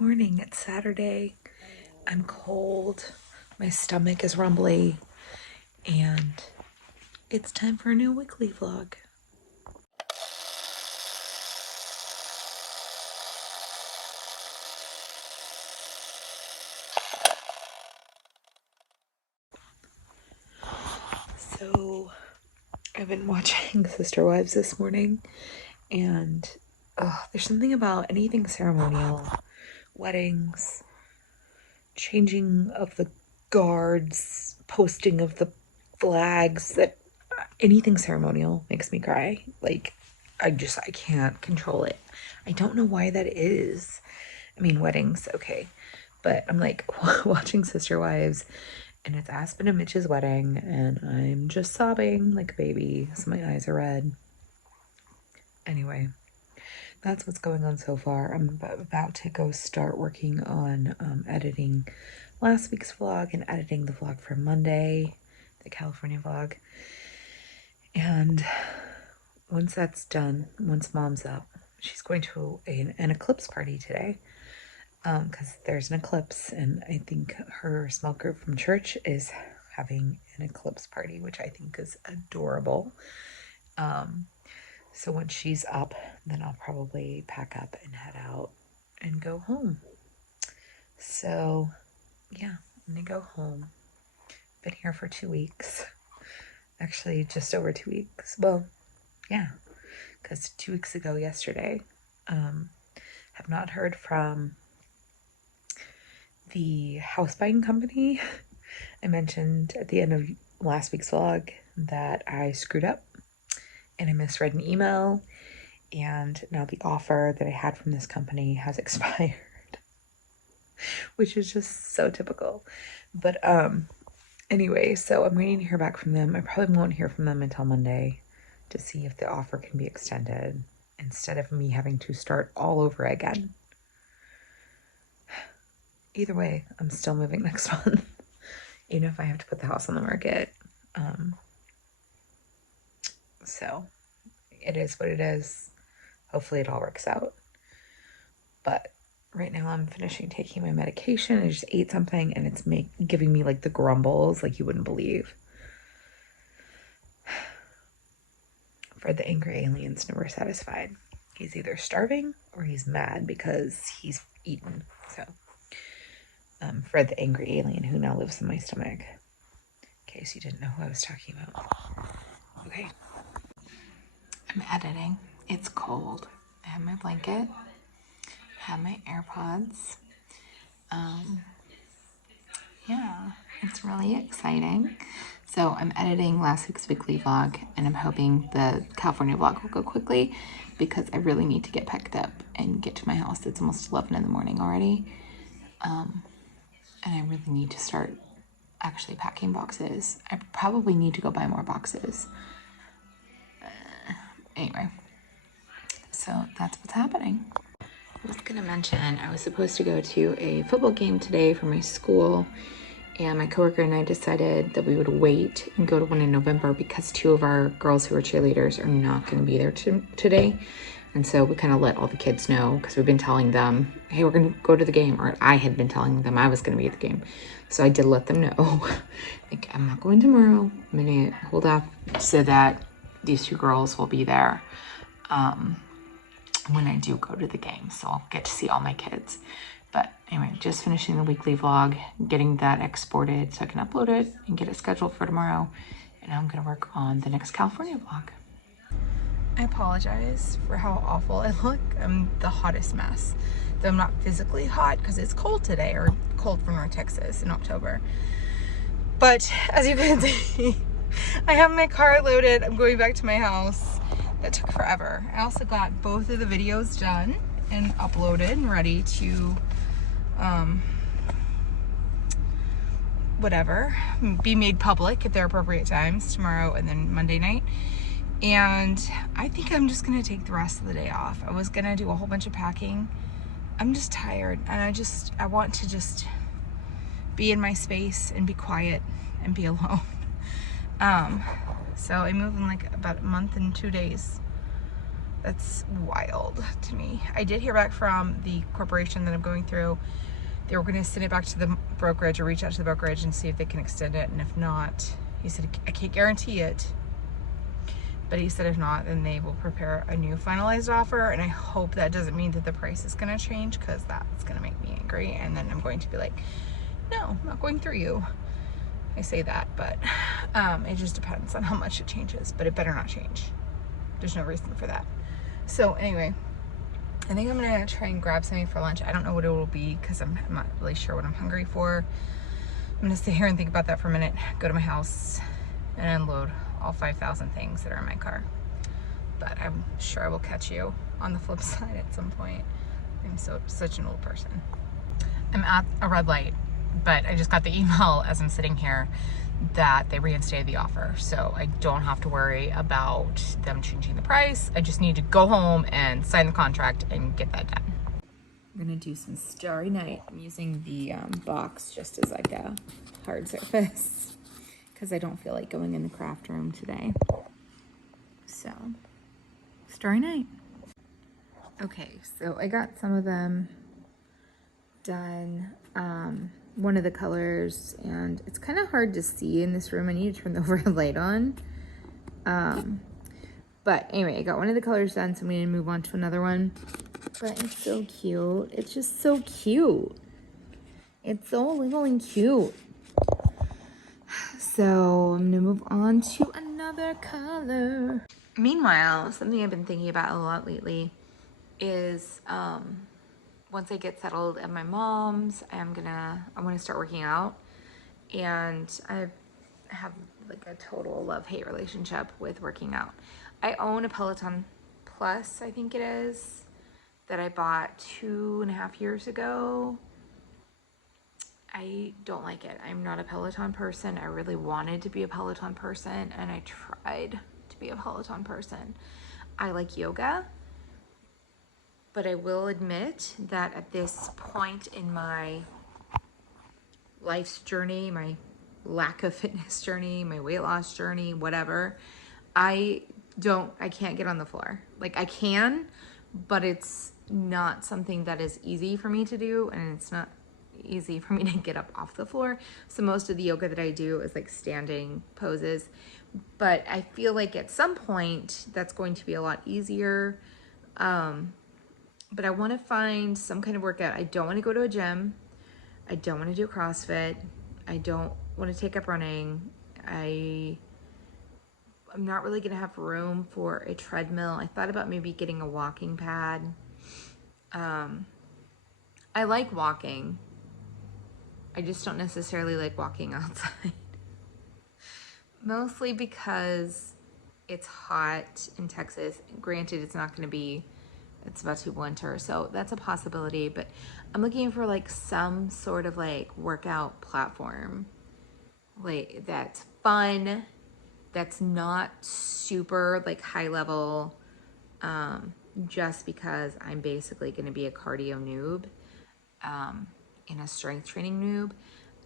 Morning, it's Saturday. I'm cold, my stomach is rumbly, and it's time for a new weekly vlog. So, I've been watching Sister Wives this morning, and there's something about anything ceremonial, weddings, changing of the guards, posting of the flags, that anything ceremonial makes me cry. Like, I can't control it. I don't know why that is. I mean, weddings, okay. But I'm like watching Sister Wives, and it's Aspen and Mitch's wedding, and I'm just sobbing like a baby, so my eyes are red. Anyway, that's what's going on so far. I'm about to go start working on editing last week's vlog and editing the vlog for Monday, the California vlog. And once that's done, once Mom's up, she's going to an eclipse party today, because there's an eclipse, and I think her small group from church is having an eclipse party, which I think is adorable. So once she's up, then I'll probably pack up and head out and go home. So yeah, I'm gonna go home. Been here for 2 weeks. Actually, just over 2 weeks. Well, yeah, because 2 weeks ago yesterday, have not heard from the house buying company. I mentioned at the end of last week's vlog that I screwed up and I misread an email, and now the offer that I had from this company has expired, which is just so typical. But anyway, so I'm waiting to hear back from them. I probably won't hear from them until Monday to see if the offer can be extended instead of me having to start all over again. Either way, I'm still moving next month, even if I have to put the house on the market. So it is what it is. Hopefully it all works out. But right now I'm finishing taking my medication. I just ate something and it's giving me like the grumbles like you wouldn't believe. For the angry alien's never satisfied. He's either starving or he's mad because he's eaten. So Fred the angry alien who now lives in my stomach. In case you didn't know who I was talking about. Okay. I'm editing. It's cold. I have my blanket. I have my AirPods. Yeah, it's really exciting. So I'm editing last week's weekly vlog, and I'm hoping the California vlog will go quickly because I really need to get packed up and get to my house. It's almost 11 in the morning already. And I really need to start actually packing boxes. I probably need to go buy more boxes. Anyway, so that's what's happening. I was gonna mention I was supposed to go to a football game today for my school, and my coworker and I decided that we would wait and go to one in November because 2 of our girls who are cheerleaders are not going to be there today. And so we kind of let all the kids know because we've been telling them, hey, we're going to go to the game. Or I had been telling them I was going to be at the game. So I did let them know, like, I'm not going tomorrow. I'm going to hold off so that these 2 girls will be there when I do go to the game. So I'll get to see all my kids. But anyway, just finishing the weekly vlog, getting that exported so I can upload it and get it scheduled for tomorrow. And I'm going to work on the next California vlog. I apologize for how awful I look. I'm the hottest mess. Though I'm not physically hot because it's cold today, or cold for North Texas in October. But as you can see, I have my car loaded. I'm going back to my house. That took forever. I also got both of the videos done and uploaded and ready to whatever, be made public at their appropriate times tomorrow and then Monday night. And I think I'm just gonna take the rest of the day off. I was gonna do a whole bunch of packing. I'm just tired, and I want to just be in my space and be quiet and be alone. So I move in like about a month and 2 days. That's wild to me. I did hear back from the corporation that I'm going through. They were going to send it back to the brokerage or reach out to the brokerage and see if they can extend it. And if not, he said, I can't guarantee it. But he said if not, then they will prepare a new finalized offer. And I hope that doesn't mean that the price is going to change, because that's going to make me angry. And then I'm going to be like, no, I'm not going through you. I say that, but it just depends on how much it changes. But it better not change. There's no reason for that. So anyway, I think I'm gonna try and grab something for lunch. I don't know what it will be, because I'm not really sure what I'm hungry for. I'm gonna sit here and think about that for a minute, go to my house and unload all 5,000 things that are in my car. But I'm sure I will catch you on the flip side at some point. I'm such an old person. I'm at a red light, but I just got the email as I'm sitting here that they reinstated the offer. So I don't have to worry about them changing the price. I just need to go home and sign the contract and get that done. I'm gonna do some Starry Night. I'm using the box just as like a hard surface, because I don't feel like going in the craft room today. So, Starry Night. Okay, so I got some of them done. One of the colors, and it's kind of hard to see in this room. I need to turn the overhead light on. But anyway, I got one of the colors done, so I'm going to move on to another one. But it's so cute. It's just so cute. It's so little and cute. So I'm going to move on to another color. Meanwhile, something I've been thinking about a lot lately is once I get settled at my mom's, I want to start working out. And I have like a total love-hate relationship with working out. I own a Peloton Plus, I think it is, that I bought 2.5 years ago. I don't like it. I'm not a Peloton person. I really wanted to be a Peloton person, and I tried to be a Peloton person. I like yoga, but I will admit that at this point in my life's journey, my lack of fitness journey, my weight loss journey, whatever, I can't get on the floor. Like, I can, but it's not something that is easy for me to do, and it's not easy for me to get up off the floor. So most of the yoga that I do is like standing poses, but I feel like at some point that's going to be a lot easier. But I want to find some kind of workout. I don't want to go to a gym. I don't want to do CrossFit. I don't want to take up running. I'm not really going to have room for a treadmill. I thought about maybe getting a walking pad. I like walking. I just don't necessarily like walking outside. Mostly because it's hot in Texas. Granted, it's not going to be, it's about to be winter, so that's a possibility. But I'm looking for like some sort of like workout platform, like that's fun, that's not super like high level, just because I'm basically going to be a cardio noob, and a strength training noob.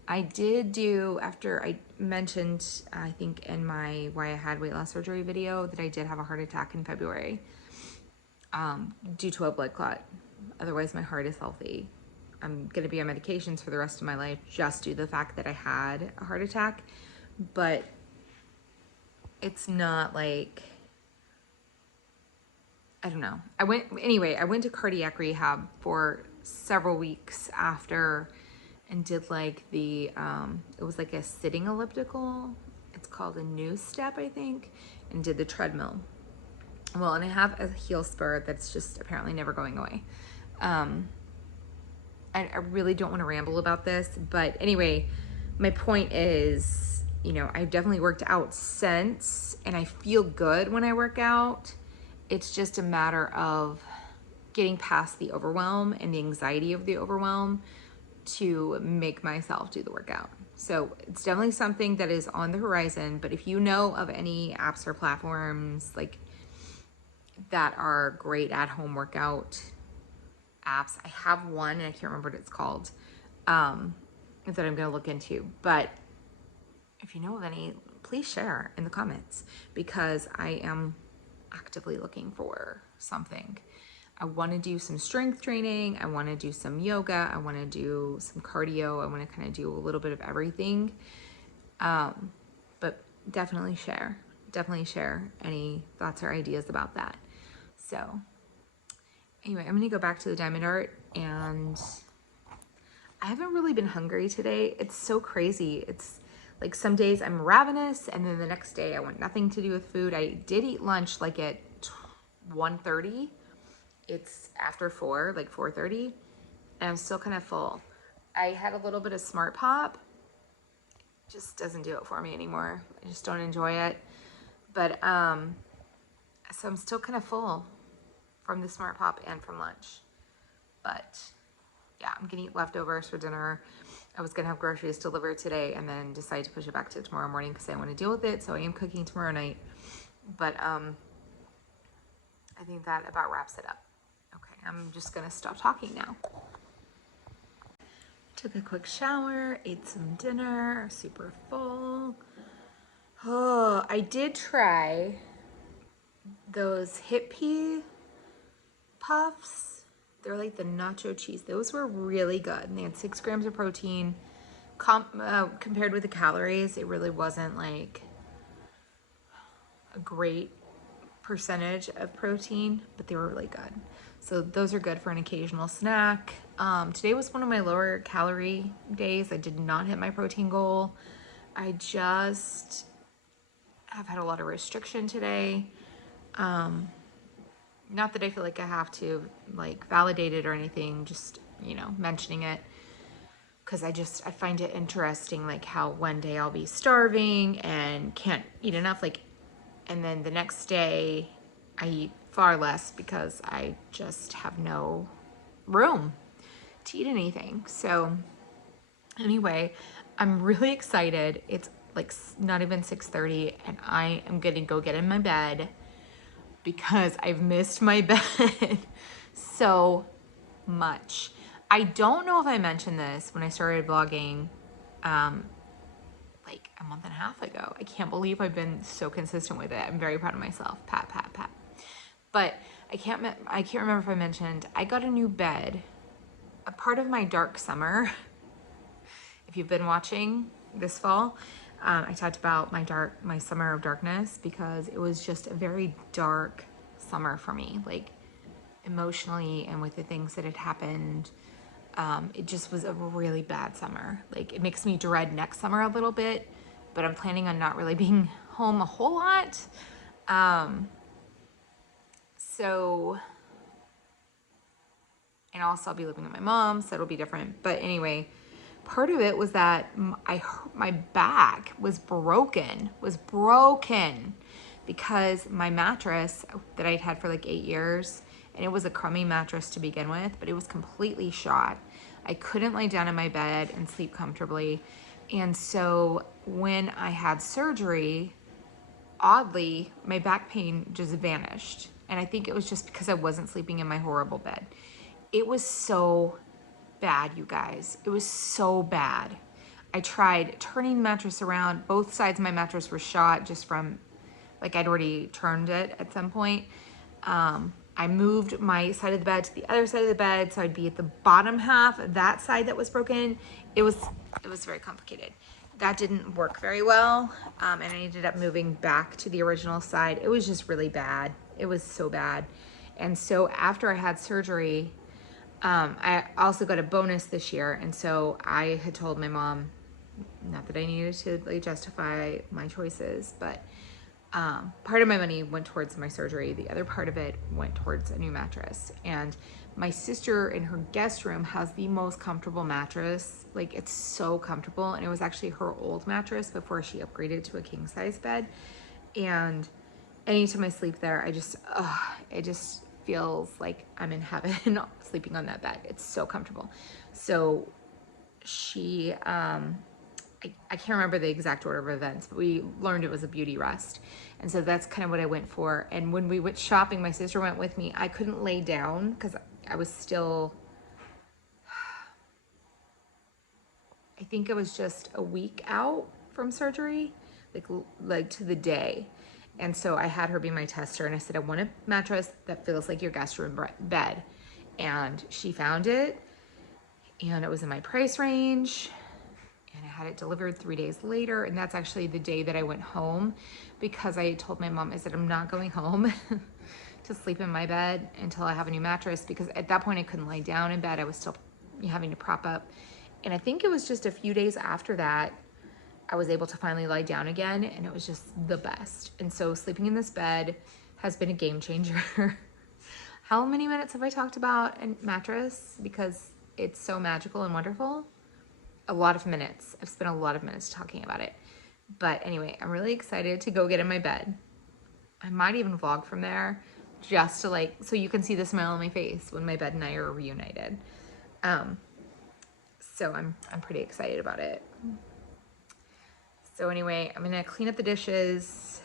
I did do, after I mentioned, I think in my why I had weight loss surgery video, that I did have a heart attack in February, due to a blood clot. Otherwise, my heart is healthy. I'm going to be on medications for the rest of my life just due to the fact that I had a heart attack. But it's not like, I don't know. I went to cardiac rehab for several weeks after, and did like the, it was like a sitting elliptical. It's called a new step, I think, and did the treadmill. Well, and I have a heel spur that's just apparently never going away. I really don't want to ramble about this, but anyway, my point is, you know, I've definitely worked out since, and I feel good when I work out. It's just a matter of getting past the overwhelm and the anxiety of the overwhelm to make myself do the workout. So it's definitely something that is on the horizon. But if you know of any apps or platforms like that are great at home workout apps, I have one and I can't remember what it's called, that I'm going to look into. But if you know of any, please share in the comments, because I am actively looking for something. I want to do some strength training. I want to do some yoga. I want to do some cardio. I want to kind of do a little bit of everything. But definitely share any thoughts or ideas about that. So anyway, I'm going to go back to the diamond art, and I haven't really been hungry today. It's so crazy. It's like some days I'm ravenous, and then the next day I want nothing to do with food. I did eat lunch like at 1:30. It's after 4, like 4:30, and I'm still kind of full. I had a little bit of Smart Pop. Just doesn't do it for me anymore. I just don't enjoy it. But so I'm still kind of full from the Smart Pop and from lunch. But yeah, I'm gonna eat leftovers for dinner. I was gonna have groceries delivered today and then decide to push it back to tomorrow morning because I want to deal with it. So I am cooking tomorrow night. But I think that about wraps it up. Okay, I'm just gonna stop talking now. Took a quick shower, ate some dinner, super full. Oh, I did try those hip pea puffs. They're like the nacho cheese. Those were really good. And they had 6 grams of protein. Compared with the calories, it really wasn't like a great percentage of protein, but they were really good. So those are good for an occasional snack. Today was one of my lower calorie days. I did not hit my protein goal. I just have had a lot of restriction today. Not that I feel like I have to like validate it or anything, just, you know, mentioning it. Cause I find it interesting, like how one day I'll be starving and can't eat enough, like, and then the next day I eat far less because I just have no room to eat anything. So anyway, I'm really excited. It's like not even 6:30 and I am gonna go get in my bed because I've missed my bed so much. I don't know if I mentioned this when I started vlogging like a month and a half ago. I can't believe I've been so consistent with it. I'm very proud of myself. Pat, pat, pat. But I can't remember if I mentioned I got a new bed. A part of my dark summer, if you've been watching this fall, I talked about my summer of darkness because it was just a very dark summer for me, like emotionally and with the things that had happened. It just was a really bad summer. Like it makes me dread next summer a little bit, but I'm planning on not really being home a whole lot. So, and also I'll be living with my mom, so it'll be different. But anyway, part of it was that my back was broken because my mattress that I'd had for like 8 years, and it was a crummy mattress to begin with, but it was completely shot. I couldn't lay down in my bed and sleep comfortably. And so when I had surgery, oddly, my back pain just vanished. And I think it was just because I wasn't sleeping in my horrible bed. It was so bad, you guys. It was so bad. I tried turning the mattress around. Both sides of my mattress were shot just from, like I'd already turned it at some point. I moved my side of the bed to the other side of the bed, so I'd be at the bottom half of that side that was broken. It was very complicated. That didn't work very well, and I ended up moving back to the original side. It was just really bad. It was so bad. And so after I had surgery, I also got a bonus this year, and so I had told my mom, not that I needed to like justify my choices, but part of my money went towards my surgery. The other part of it went towards a new mattress. And my sister in her guest room has the most comfortable mattress. Like it's so comfortable. And it was actually her old mattress before she upgraded to a king size bed. And anytime I sleep there, it just feels like I'm in heaven sleeping on that bed. It's so comfortable. So she, I can't remember the exact order of events, but we learned it was a beauty rest. And so that's kind of what I went for. And when we went shopping, my sister went with me. I couldn't lay down because I was still, I think it was just a week out from surgery, like to the day. And so I had her be my tester, and I said, I want a mattress that feels like your guest room bed. And she found it, and it was in my price range, and I had it delivered 3 days later. And that's actually the day that I went home, because I told my mom, I said, I'm not going home to sleep in my bed until I have a new mattress, because at that point I couldn't lie down in bed. I was still having to prop up. And I think it was just a few days after that, I was able to finally lie down again, and it was just the best. And so sleeping in this bed has been a game changer. How many minutes have I talked about a mattress? Because it's so magical and wonderful. A lot of minutes. I've spent a lot of minutes talking about it. But anyway, I'm really excited to go get in my bed. I might even vlog from there, just to so you can see the smile on my face when my bed and I are reunited. So I'm pretty excited about it. So anyway, I'm gonna clean up the dishes.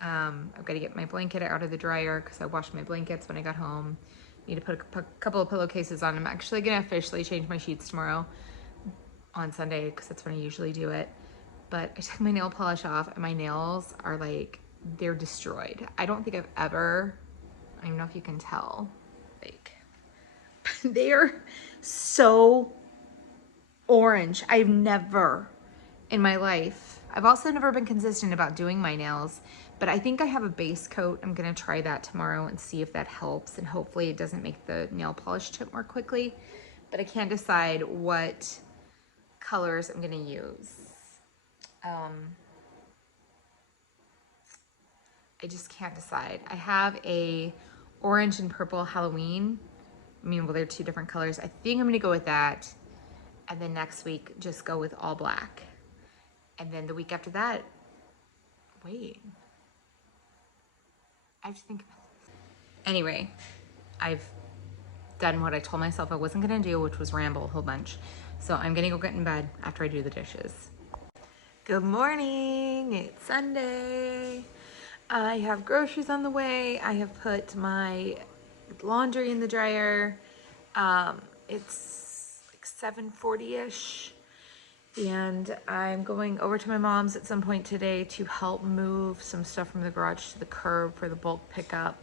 I've got to get my blanket out of the dryer because I washed my blankets when I got home. Need to put a couple of pillowcases on. I'm actually gonna officially change my sheets tomorrow on Sunday, because that's when I usually do it. But I took my nail polish off, and my nails are they're destroyed. I don't think I've ever, I don't know if you can tell, they are so orange. I've never in my life, I've also never been consistent about doing my nails, but I think I have a base coat. I'm gonna try that tomorrow and see if that helps, and hopefully it doesn't make the nail polish chip more quickly. But I can't decide what colors I'm gonna use. I just can't decide. I have a orange and purple Halloween. Well, they're two different colors. I think I'm gonna go with that. And then next week, just go with all black. And then the week after that, wait. I have to think about this. Anyway, I've done what I told myself I wasn't gonna do, which was ramble a whole bunch. So I'm gonna go get in bed after I do the dishes. Good morning, it's Sunday. I have groceries on the way. I have put my laundry in the dryer. It's 7:40-ish. And I'm going over to my mom's at some point today to help move some stuff from the garage to the curb for the bulk pickup.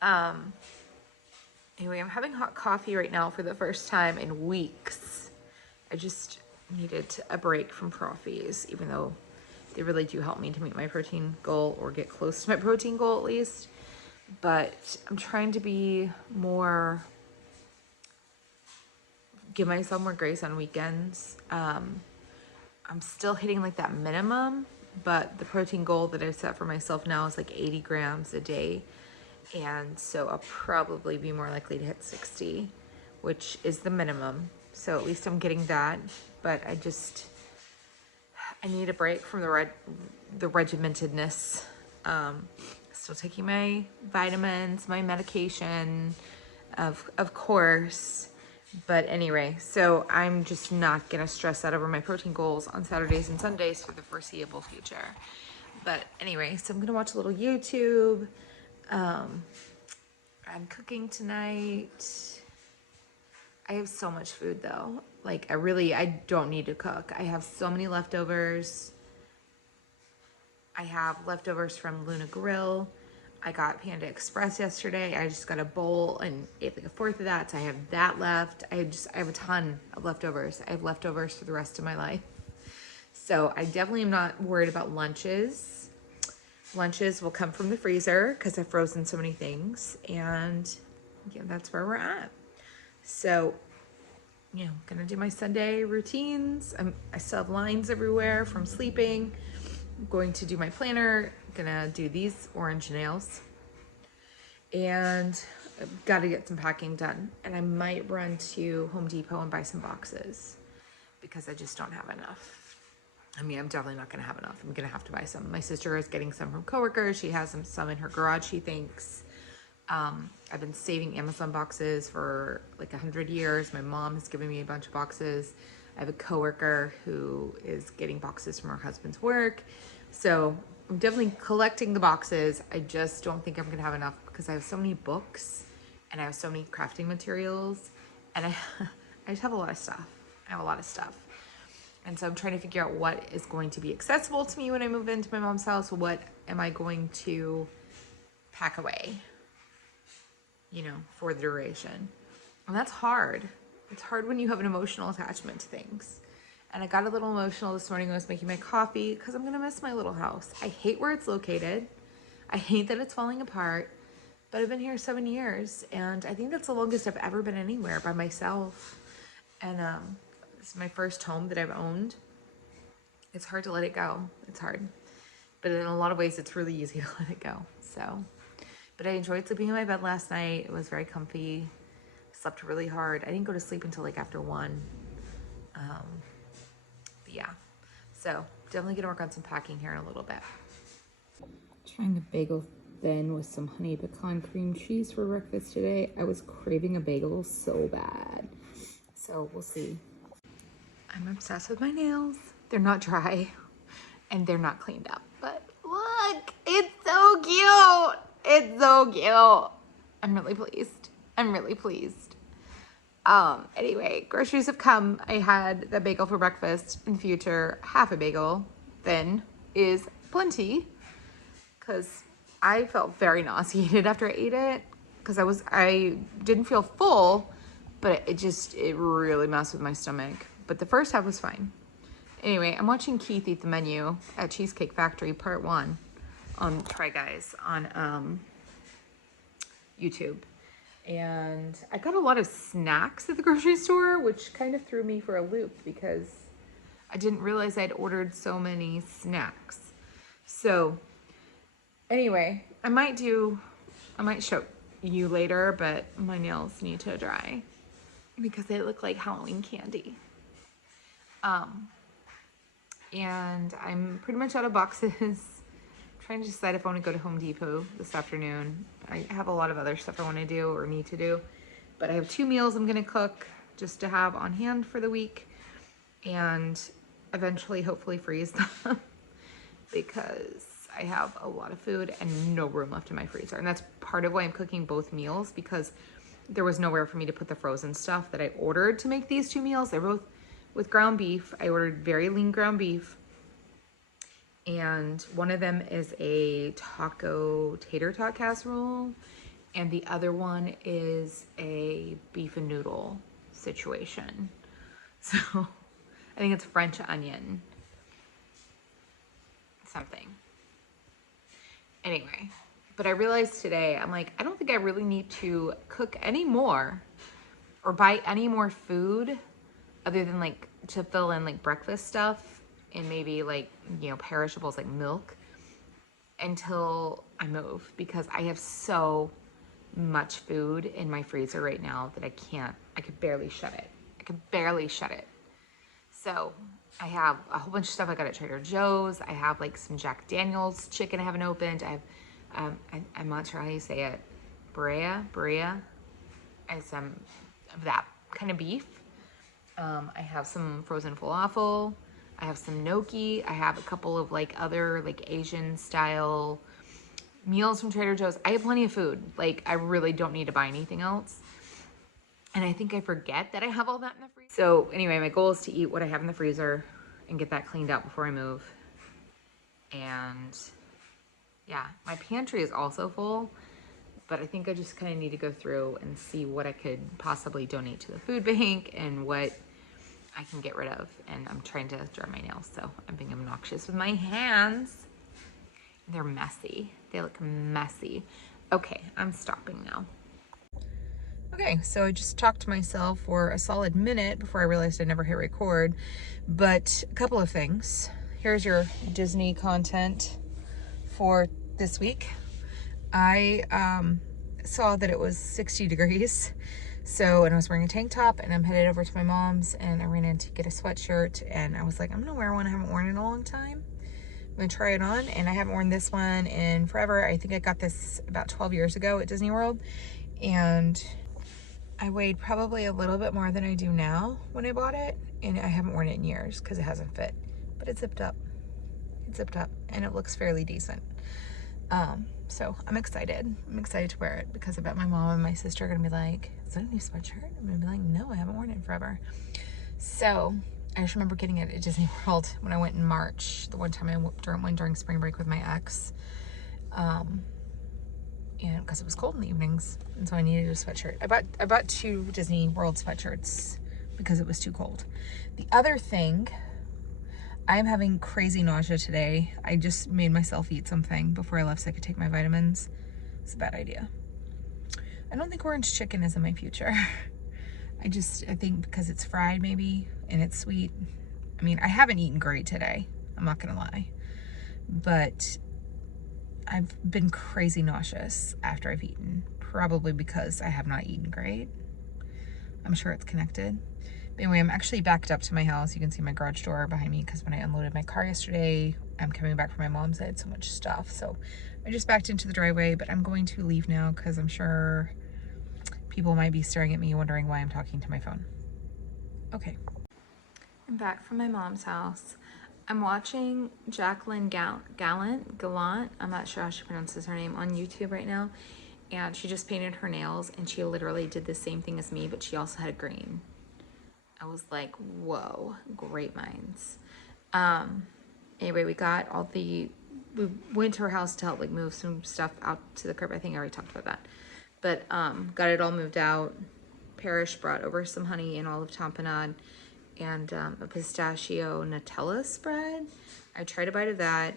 Anyway, I'm having hot coffee right now for the first time in weeks. I just needed a break from coffees, even though they really do help me to meet my protein goal, or get close to my protein goal at least. But I'm trying to be more, give myself more grace on weekends. I'm still hitting that minimum, but the protein goal that I set for myself now is 80 grams a day. And so I'll probably be more likely to hit 60, which is the minimum. So at least I'm getting that, but I need a break from the regimentedness. Still taking my vitamins, my medication, of course. But anyway, so I'm just not gonna stress out over my protein goals on Saturdays and Sundays for the foreseeable future. But anyway, so I'm gonna watch a little YouTube. I'm cooking tonight. I have so much food though. I don't need to cook. I have so many leftovers. I have leftovers from Luna Grill. I got Panda Express yesterday. I just got a bowl and ate a fourth of that. So I have that left. I have a ton of leftovers. I have leftovers for the rest of my life. So I definitely am not worried about lunches. Lunches will come from the freezer because I've frozen so many things, and that's where we're at. So, gonna do my Sunday routines. I still have lines everywhere from sleeping. I'm going to do my planner. Gonna do these orange nails, and I've got to get some packing done. And I might run to Home Depot and buy some boxes because I just don't have enough. I'm definitely not gonna have enough. I'm gonna have to buy some. My sister is getting some from coworkers. She has some in her garage, she thinks. I've been saving Amazon boxes for 100 years. My mom has given me a bunch of boxes. I have a coworker who is getting boxes from her husband's work. So I'm definitely collecting the boxes. I just don't think I'm gonna have enough because I have so many books and I have so many crafting materials, and I just have a lot of stuff. And so I'm trying to figure out what is going to be accessible to me when I move into my mom's house. What am I going to pack away, you know, for the duration. And that's hard. It's hard when you have an emotional attachment to things. And I got a little emotional this morning when I was making my coffee because I'm going to miss my little house. I hate where it's located. I hate that it's falling apart. But I've been here 7 years, and I think that's the longest I've ever been anywhere by myself. And this is my first home that I've owned. It's hard to let it go. It's hard. But in a lot of ways, it's really easy to let it go. So, but I enjoyed sleeping in my bed last night. It was very comfy. Slept really hard. I didn't go to sleep until like after 1. But yeah, so definitely gonna work on some packing here in a little bit. Trying a bagel thin with some honey pecan cream cheese for breakfast today. I was craving a bagel so bad. So we'll see. I'm obsessed with my nails. They're not dry and they're not cleaned up, but look, it's so cute. It's so cute. I'm really pleased. I'm really pleased. Anyway, groceries have come. I had the bagel for breakfast. In the future, half a bagel thin is plenty because I felt very nauseated after I ate it because I didn't feel full, but it really messed with my stomach. But the first half was fine. Anyway, I'm watching Keith eat the menu at Cheesecake Factory Part 1 on Try Guys on YouTube. And I got a lot of snacks at the grocery store, which kind of threw me for a loop because I didn't realize I'd ordered so many snacks. So anyway, I might show you later, but my nails need to dry because they look like Halloween candy. And I'm pretty much out of boxes. Trying to decide if I want to go to Home Depot this afternoon. I have a lot of other stuff I want to do or need to do, but I have 2 meals I'm going to cook just to have on hand for the week and eventually hopefully freeze them because I have a lot of food and no room left in my freezer. And that's part of why I'm cooking both meals because there was nowhere for me to put the frozen stuff that I ordered to make these 2 meals. They're both with ground beef. I ordered very lean ground beef. And one of them is a taco tater tot casserole. And the other one is a beef and noodle situation. So I think it's French onion something. Anyway, but I realized today, I'm like, I don't think I really need to cook any more or buy any more food other than like to fill in like breakfast stuff and maybe like, you know, perishables like milk until I move because I have so much food in my freezer right now that I could barely shut it. So I have a whole bunch of stuff I got at Trader Joe's. I have like some Jack Daniel's chicken I haven't opened. I have, I'm not sure how you say it. Brea. I have some of that kind of beef. I have some frozen falafel. I have some gnocchi. I have a couple of like other like Asian style meals from Trader Joe's. I have plenty of food. Like I really don't need to buy anything else. And I think I forget that I have all that in the freezer. So anyway, my goal is to eat what I have in the freezer and get that cleaned out before I move. And yeah, my pantry is also full, but I think I just kind of need to go through and see what I could possibly donate to the food bank and what I can get rid of. And I'm trying to dry my nails, so I'm being obnoxious with my hands. They're messy. They look messy. Okay, I'm stopping now. Okay, so I just talked to myself for a solid minute before I realized I never hit record, but a couple of things. Here's your Disney content for this week. I saw that it was 60 degrees, and I was wearing a tank top, and I'm headed over to my mom's, and I ran in to get a sweatshirt, and I was like, I'm gonna wear one I haven't worn in a long time. I'm gonna try it on, and I haven't worn this one in forever. I think I got this about 12 years ago at Disney World, and I weighed probably a little bit more than I do now when I bought it, and I haven't worn it in years because it hasn't fit, but it's zipped up. It's zipped up, and it looks fairly decent. So I'm excited. I'm excited to wear it because I bet my mom and my sister are gonna be like, is that a new sweatshirt? I'm gonna be like, no, I haven't worn it in forever. So I just remember getting it at Disney World when I went in March. The one time I went during spring break with my ex. And because it was cold in the evenings, and so I needed a sweatshirt. I bought 2 Disney World sweatshirts because it was too cold. The other thing, I'm having crazy nausea today. I just made myself eat something before I left so I could take my vitamins. It's a bad idea. I don't think orange chicken is in my future. I think because it's fried maybe and it's sweet. I mean, I haven't eaten great today. I'm not gonna lie, but I've been crazy nauseous after I've eaten, probably because I have not eaten great. I'm sure it's connected. But anyway, I'm actually backed up to my house. You can see my garage door behind me because when I unloaded my car yesterday, I'm coming back from my mom's. I had so much stuff. So I just backed into the driveway, but I'm going to leave now because I'm sure people might be staring at me wondering why I'm talking to my phone. Okay. I'm back from my mom's house. I'm watching Jacqueline Gallant, I'm not sure how she pronounces her name, on YouTube right now. And she just painted her nails and she literally did the same thing as me, but she also had green. I was like, whoa, great minds. Anyway, we went to her house to help like move some stuff out to the curb. I think I already talked about that. But got it all moved out. Parrish brought over some honey and olive tamponade and a pistachio Nutella spread. I tried a bite of that,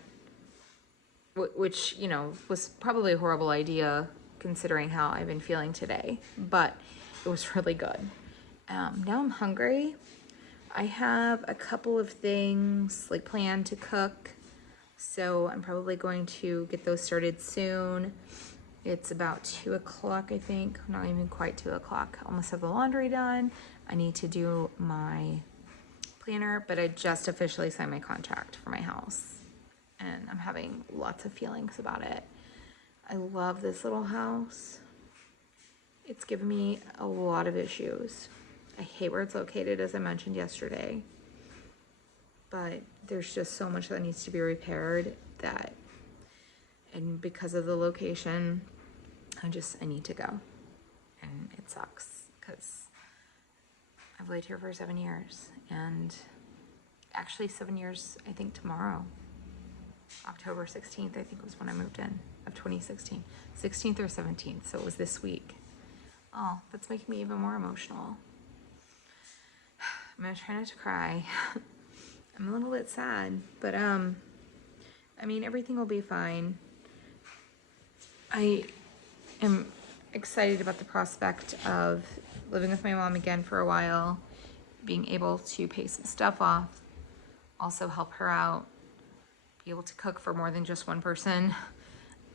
which, you know, was probably a horrible idea considering how I've been feeling today, but it was really good. Now I'm hungry. I have a couple of things like planned to cook, so I'm probably going to get those started soon. It's about 2 o'clock, I think. Not even quite 2 o'clock. Almost have the laundry done. I need to do my planner, but I just officially signed my contract for my house and I'm having lots of feelings about it. I love this little house. It's given me a lot of issues. I hate where it's located, as I mentioned yesterday, but there's just so much that needs to be repaired and because of the location, I need to go, and it sucks because I've lived here for 7 years, and actually 7 years, I think tomorrow, October 16th, I think was when I moved in, of 2016, 16th or 17th, so it was this week. Oh, that's making me even more emotional. I'm gonna try not to cry. I'm a little bit sad, but I mean, everything will be fine. I am excited about the prospect of living with my mom again for a while, being able to pay some stuff off, also help her out, be able to cook for more than just one person.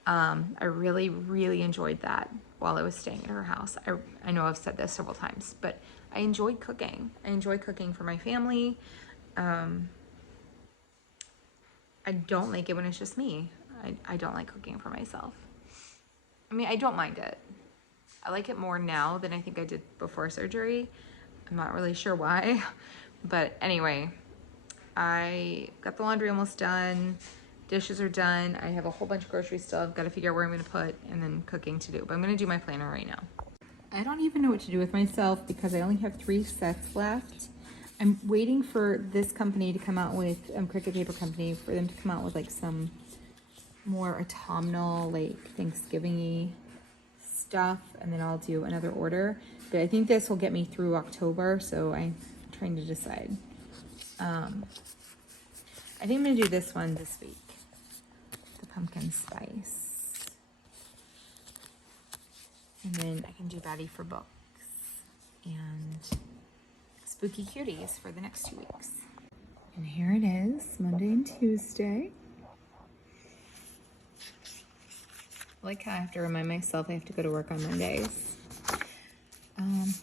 I really, really enjoyed that while I was staying at her house. I know I've said this several times, but I enjoyed cooking. I enjoy cooking for my family. I don't like it when it's just me. I don't like cooking for myself. I mean, I don't mind it. I like it more now than I think I did before surgery. I'm not really sure why, but anyway, I got the laundry almost done. Dishes are done. I have a whole bunch of groceries still. I've got to figure out where I'm going to put, and then cooking to do. But I'm going to do my planner right now. I don't even know what to do with myself because I only have 3 sets left. I'm waiting for this company to come out with, Cricket Paper Company, for them to come out with like some more autumnal, like Thanksgiving-y stuff, and then I'll do another order. But I think this will get me through October, so I'm trying to decide. I think I'm going to do this one this week. The pumpkin spice. And then I can do Batty for books. And Spooky Cuties for the next 2 weeks. And here it is, Monday and Tuesday. Like how I have to remind myself I have to go to work on Mondays.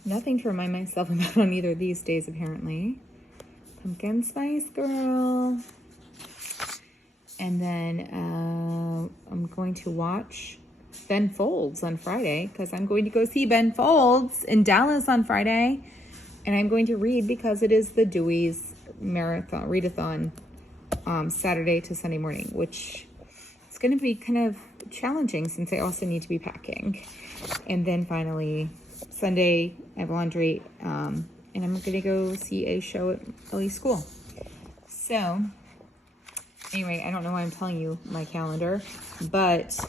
Nothing to remind myself about on either of these days, apparently. Pumpkin spice girl. And then I'm going to watch Ben Folds on Friday because I'm going to go see Ben Folds in Dallas on Friday. And I'm going to read because it is the Dewey's marathon, readathon, Saturday to Sunday morning, which is going to be kind of challenging since I also need to be packing. And then finally, Sunday, I have laundry, and I'm gonna go see a show at Ellie's school. So anyway, I don't know why I'm telling you my calendar, but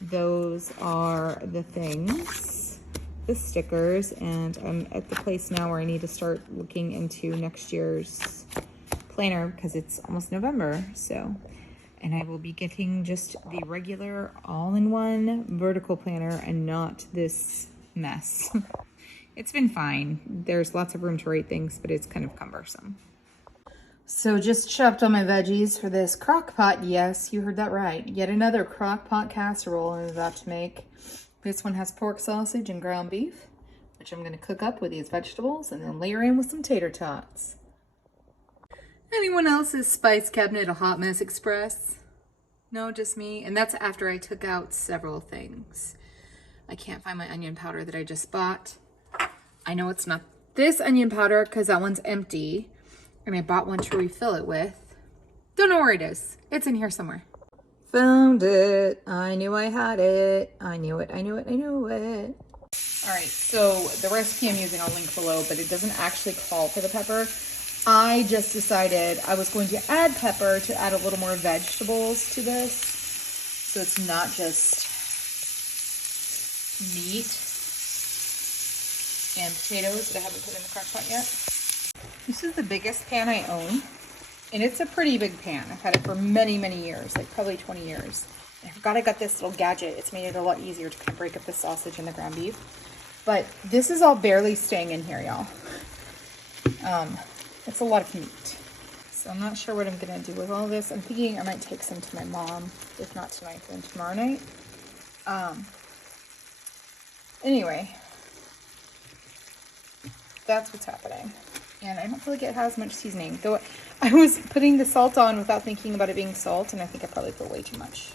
those are the things, the stickers, and I'm at the place now where I need to start looking into next year's planner because it's almost November. So, and I will be getting just the regular all-in-one vertical planner and not this mess. It's been fine. There's lots of room to write things, but it's kind of cumbersome. So just chopped all my veggies for this crock pot. Yes, you heard that right. Yet another crock pot casserole I'm about to make. This one has pork sausage and ground beef, which I'm gonna cook up with these vegetables and then layer in with some tater tots. Anyone else's spice cabinet a hot mess express? No, just me. And that's after I took out several things. I can't find my onion powder that I just bought. I know it's not this onion powder because that one's empty. And I bought one to refill it with. Don't know where it is. It's in here somewhere. Found it. I knew I had it. I knew it. I knew it. I knew it. All right, so the recipe I'm using I'll link below, but it doesn't actually call for the pepper. I just decided I was going to add pepper to add a little more vegetables to this. So it's not just meat and potatoes that I haven't put in the crock pot yet. This is the biggest pan I own, and it's a pretty big pan. I've had it for many, many years, like probably 20 years. I forgot I got this little gadget. It's made it a lot easier to kind of break up the sausage and the ground beef. But this is all barely staying in here, y'all. It's a lot of meat. So I'm not sure what I'm gonna do with all this. I'm thinking I might take some to my mom, if not tonight, then tomorrow night. Anyway, that's what's happening. And I don't feel like it has much seasoning. Though I was putting the salt on without thinking about it being salt, and I think I probably put way too much.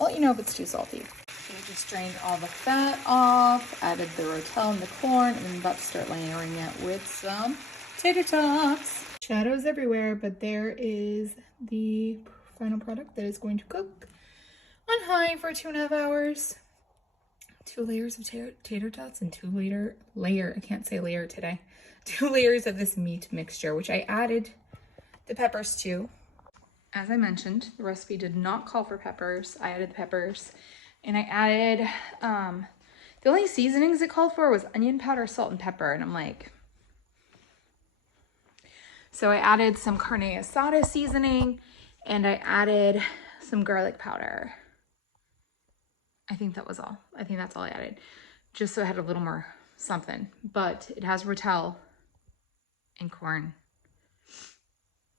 I'll let you know if it's too salty. So I just drained all the fat off, added the rotel and the corn, and I'm about to start layering it with some tater tots. Shadows everywhere, but there is the final product that is going to cook on high for 2.5 hours. 2 layers of tater tots and 2 I can't say layer today. 2 layers of this meat mixture, which I added the peppers to. As I mentioned, the recipe did not call for peppers. I added the peppers, and I added, the only seasonings it called for was onion powder, salt, and pepper, and I'm like, so I added some carne asada seasoning, and I added some garlic powder. I think that was all. I think that's all I added, just so I had a little more something. But it has rotel and corn,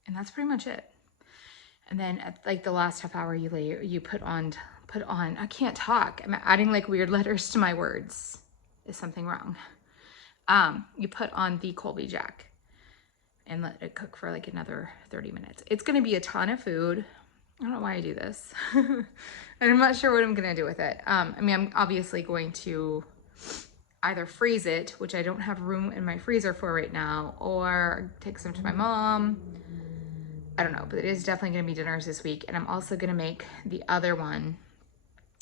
and that's pretty much it. And then at like the last half hour, you put on. I can't talk. I'm adding like weird letters to my words. Is something wrong? You put on the Colby Jack and let it cook for like another 30 minutes. It's gonna be a ton of food. I don't know why I do this. And I'm not sure what I'm gonna do with it. I mean, I'm obviously going to either freeze it, which I don't have room in my freezer for right now, or take some to my mom. I don't know, but it is definitely gonna be dinners this week. And I'm also gonna make the other one,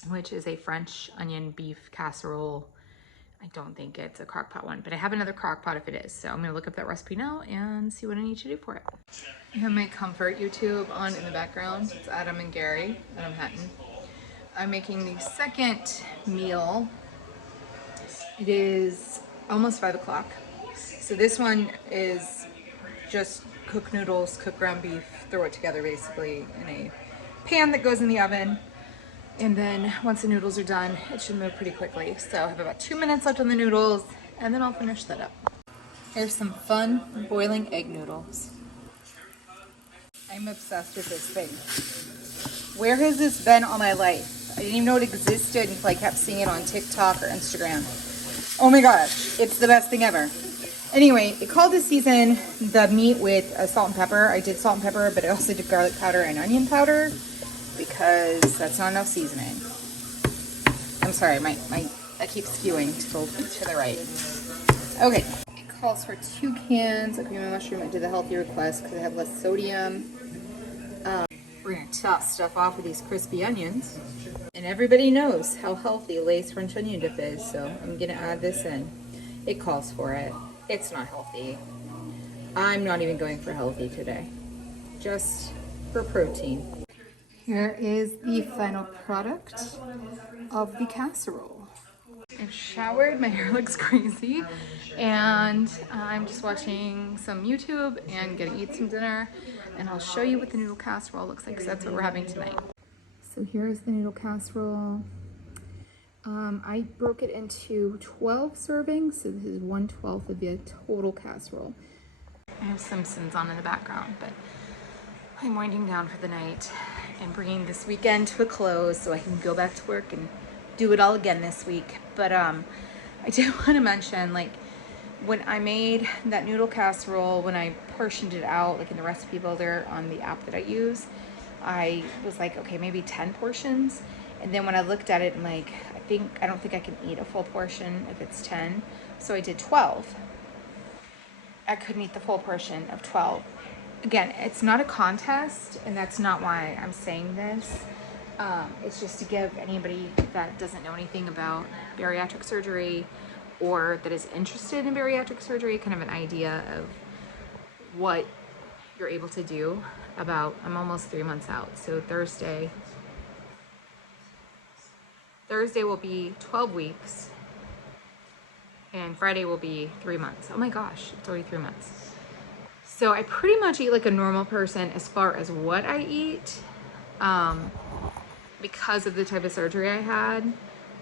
which is a French onion beef casserole. I don't think it's a crock pot one, but I have another crock pot if it is. So I'm gonna look up that recipe now and see what I need to do for it. I have my comfort YouTube on in the background. It's Adam and Gary, Adam Hatton. I'm making the second meal. It is almost 5 o'clock. So this one is just cook noodles, cook ground beef, throw it together basically in a pan that goes in the oven. And then once the noodles are done, it should move pretty quickly. So I have about 2 minutes left on the noodles, and then I'll finish that up. Here's some fun boiling egg noodles. I'm obsessed with this thing. Where has this been all my life? I didn't even know it existed until I kept seeing it on TikTok or Instagram. Oh my gosh, it's the best thing ever. Anyway, it called this season the meat with salt and pepper. I did salt and pepper, but I also did garlic powder and onion powder, because that's not enough seasoning. I'm sorry, I keep skewing to the right. Okay, it calls for 2 cans of cream of mushroom. I did the healthy request because I have less sodium. We're gonna top stuff off with these crispy onions. And everybody knows how healthy Lay's French onion dip is, so I'm gonna add this in. It calls for it. It's not healthy. I'm not even going for healthy today, just for protein. Here is the final product of the casserole. I've showered, my hair looks crazy, and I'm just watching some YouTube and gonna eat some dinner, and I'll show you what the noodle casserole looks like because that's what we're having tonight. So here's the noodle casserole. I broke it into 12 servings, so this is 1/12 of the total casserole. I have Simpsons on in the background, but I'm winding down for the night and bringing this weekend to a close so I can go back to work and do it all again this week. But I did want to mention, like, when I made that noodle casserole, when I portioned it out, like in the recipe builder on the app that I use, I was like, okay, maybe 10 portions. And then when I looked at it, I'm like, I don't think I can eat a full portion if it's 10. So I did 12. I couldn't eat the full portion of 12. Again, it's not a contest, and that's not why I'm saying this. It's just to give anybody that doesn't know anything about bariatric surgery or that is interested in bariatric surgery kind of an idea of what you're able to do. I'm almost 3 months out, so Thursday will be 12 weeks, and Friday will be 3 months. Oh my gosh, it's already 3 months. So I pretty much eat like a normal person as far as what I eat. Because of the type of surgery I had,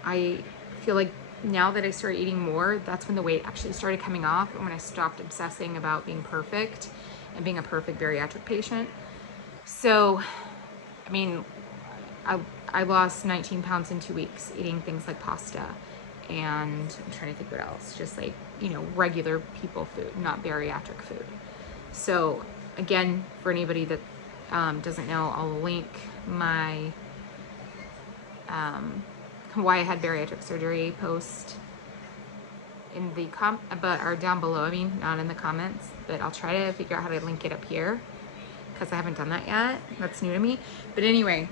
I feel like now that I started eating more, that's when the weight actually started coming off, and when I stopped obsessing about being perfect and being a perfect bariatric patient. So, I mean, I lost 19 pounds in 2 weeks eating things like pasta, and I'm trying to think what else, just like, regular people food, not bariatric food. So again, for anybody that doesn't know, I'll link my why I had bariatric surgery post in the or down below. I mean, not in the comments, but I'll try to figure out how to link it up here because I haven't done that yet. That's new to me. But anyway,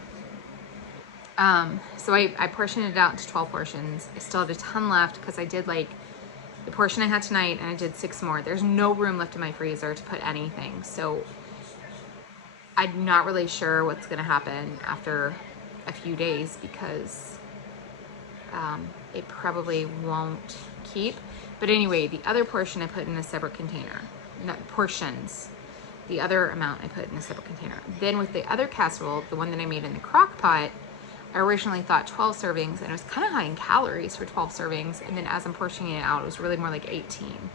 so I portioned it out into 12 portions. I still have a ton left because I did like the portion I had tonight, and I did 6 more. There's no room left in my freezer to put anything. So I'm not really sure what's going to happen after a few days because it probably won't keep. But anyway, the other portion I put in a separate container. Not portions. The other amount I put in a separate container. Then with the other casserole, the one that I made in the crock pot, I originally thought 12 servings, and it was kind of high in calories for 12 servings. And then as I'm portioning it out, it was really more like 18.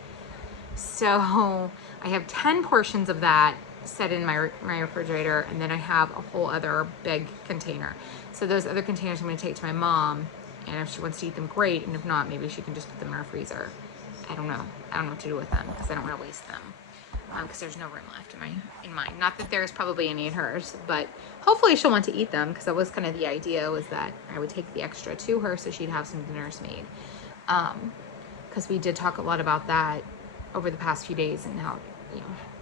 So I have 10 portions of that set in my refrigerator, and then I have a whole other big container. So those other containers I'm going to take to my mom, and if she wants to eat them, great. And if not, maybe she can just put them in her freezer. I don't know. I don't know what to do with them because I don't want to waste them. Because there's no room left in mine. Not that there's probably any in hers, but hopefully she'll want to eat them, because that was kind of the idea, was that I would take the extra to her so she'd have some dinners made. Because we did talk a lot about that over the past few days, and how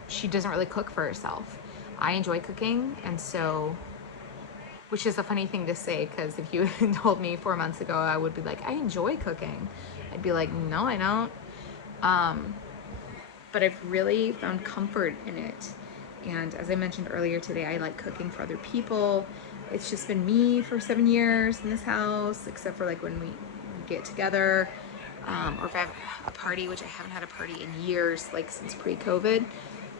she doesn't really cook for herself. I enjoy cooking, and so, which is a funny thing to say, because if you had told me 4 months ago I would be like, I enjoy cooking, I'd be like, no, I don't. But I've really found comfort in it. And as I mentioned earlier today, I like cooking for other people. It's just been me for 7 years in this house, except for like when we get together, or if I have a party, which I haven't had a party in years, like since pre-COVID,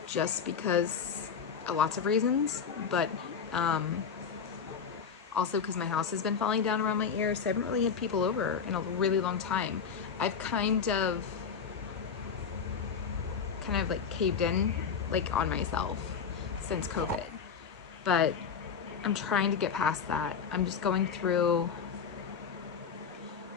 just because of lots of reasons, but also because my house has been falling down around my ears, so I haven't really had people over in a really long time. I've kind of like caved in like on myself since COVID, but I'm trying to get past that. I'm just going through